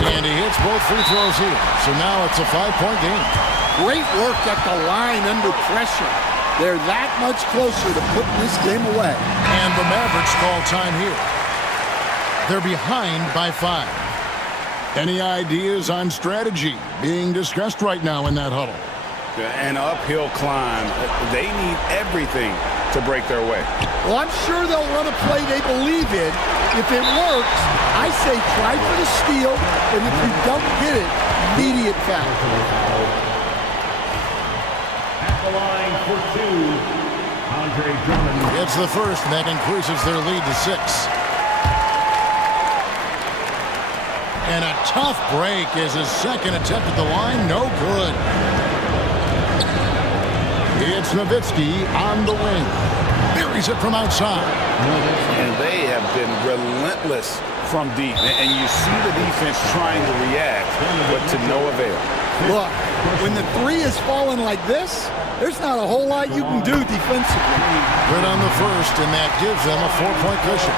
And he hits both free throws here. So now it's a 5-point game. Great work at the line under pressure. They're that much closer to putting this game away. And the Mavericks call time here. They're behind by 5. Any ideas on strategy being discussed right now in that huddle? An uphill climb. They need everything to break their way. Well, I'm sure they'll run a play they believe in. If it works, I say try for the steal, and if you don't get it, immediate foul. At the line for 2, Andre Drummond. It's the first, and that increases their lead to 6. And a tough break is his second attempt at the line. No good. It's Nowitzki on the wing. Buries it from outside. And they have been relentless from deep. And you see the defense trying to react, but to no avail. Look, when the 3 is falling like this, there's not a whole lot you can do defensively. Good on the first, and that gives them a 4-point cushion.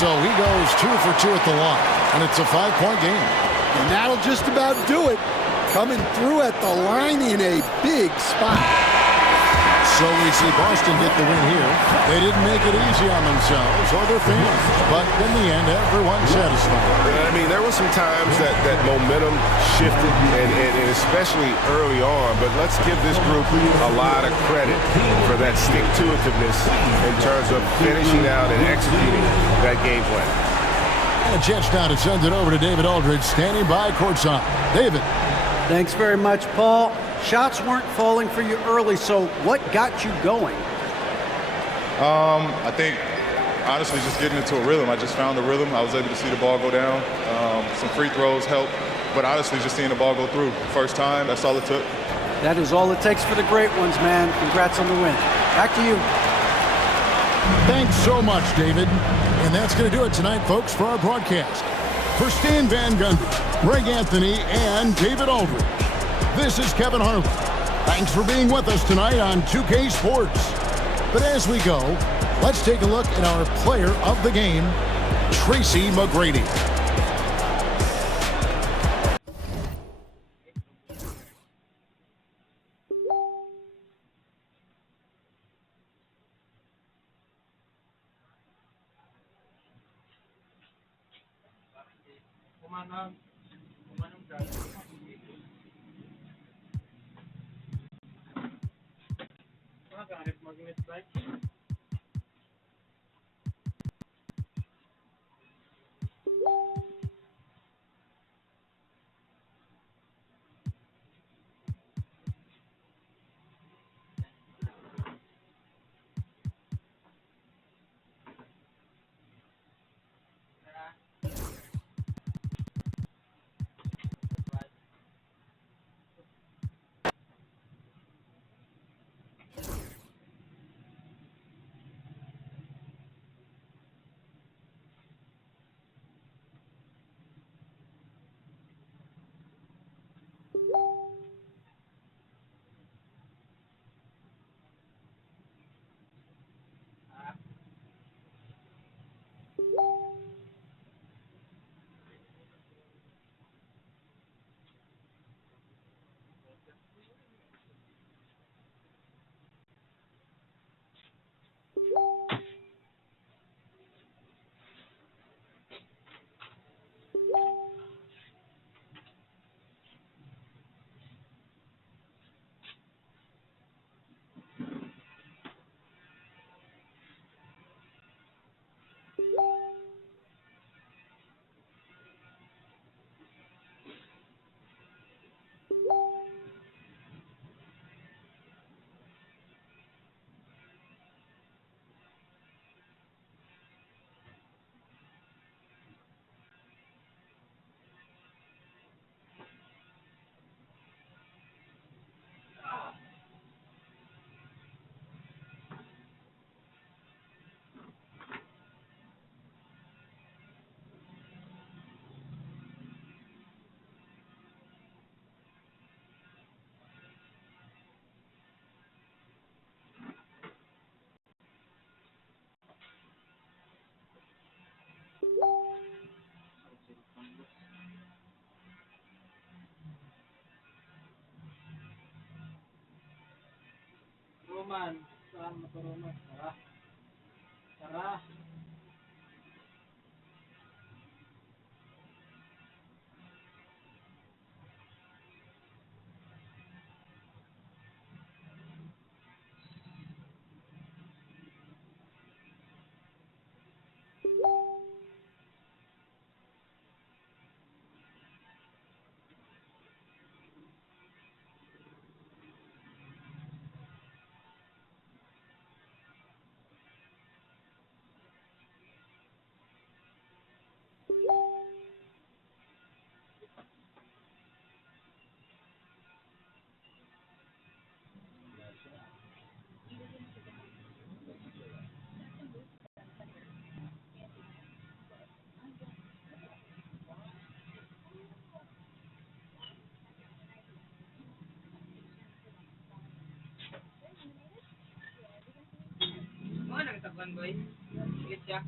So he goes 2 for 2 at the line, and it's a 5-point game. And that'll just about do it. Coming through at the line in a big spot. So we see Boston get the win here. They didn't make it easy on themselves or their fans, but in the end, everyone's satisfied. I mean, there were some times that momentum shifted, and especially early on, but let's give this group a lot of credit for that stick-to-itiveness in terms of finishing out and executing that game plan. And a chance now to send it over to David Aldridge, standing by courtside. David. Thanks very much, Paul. Shots weren't falling for you early, so what got you going? I think, honestly, just getting into a rhythm. I just found a rhythm. I was able to see the ball go down. Some free throws helped, but honestly, just seeing the ball go through. First time, that's all it took. That is all it takes for the great ones, man. Congrats on the win. Back to you. Thanks so much, David. And that's going to do it tonight, folks, for our broadcast. For Stan Van Gundy, Greg Anthony, and David Aldridge, this is Kevin Harlan. Thanks for being with us tonight on 2K Sports. But as we go, let's take a look at our player of the game, Tracy McGrady. Roman, saan mo to Roman? Tara. Tara. Nagtakban boy. Sige siya.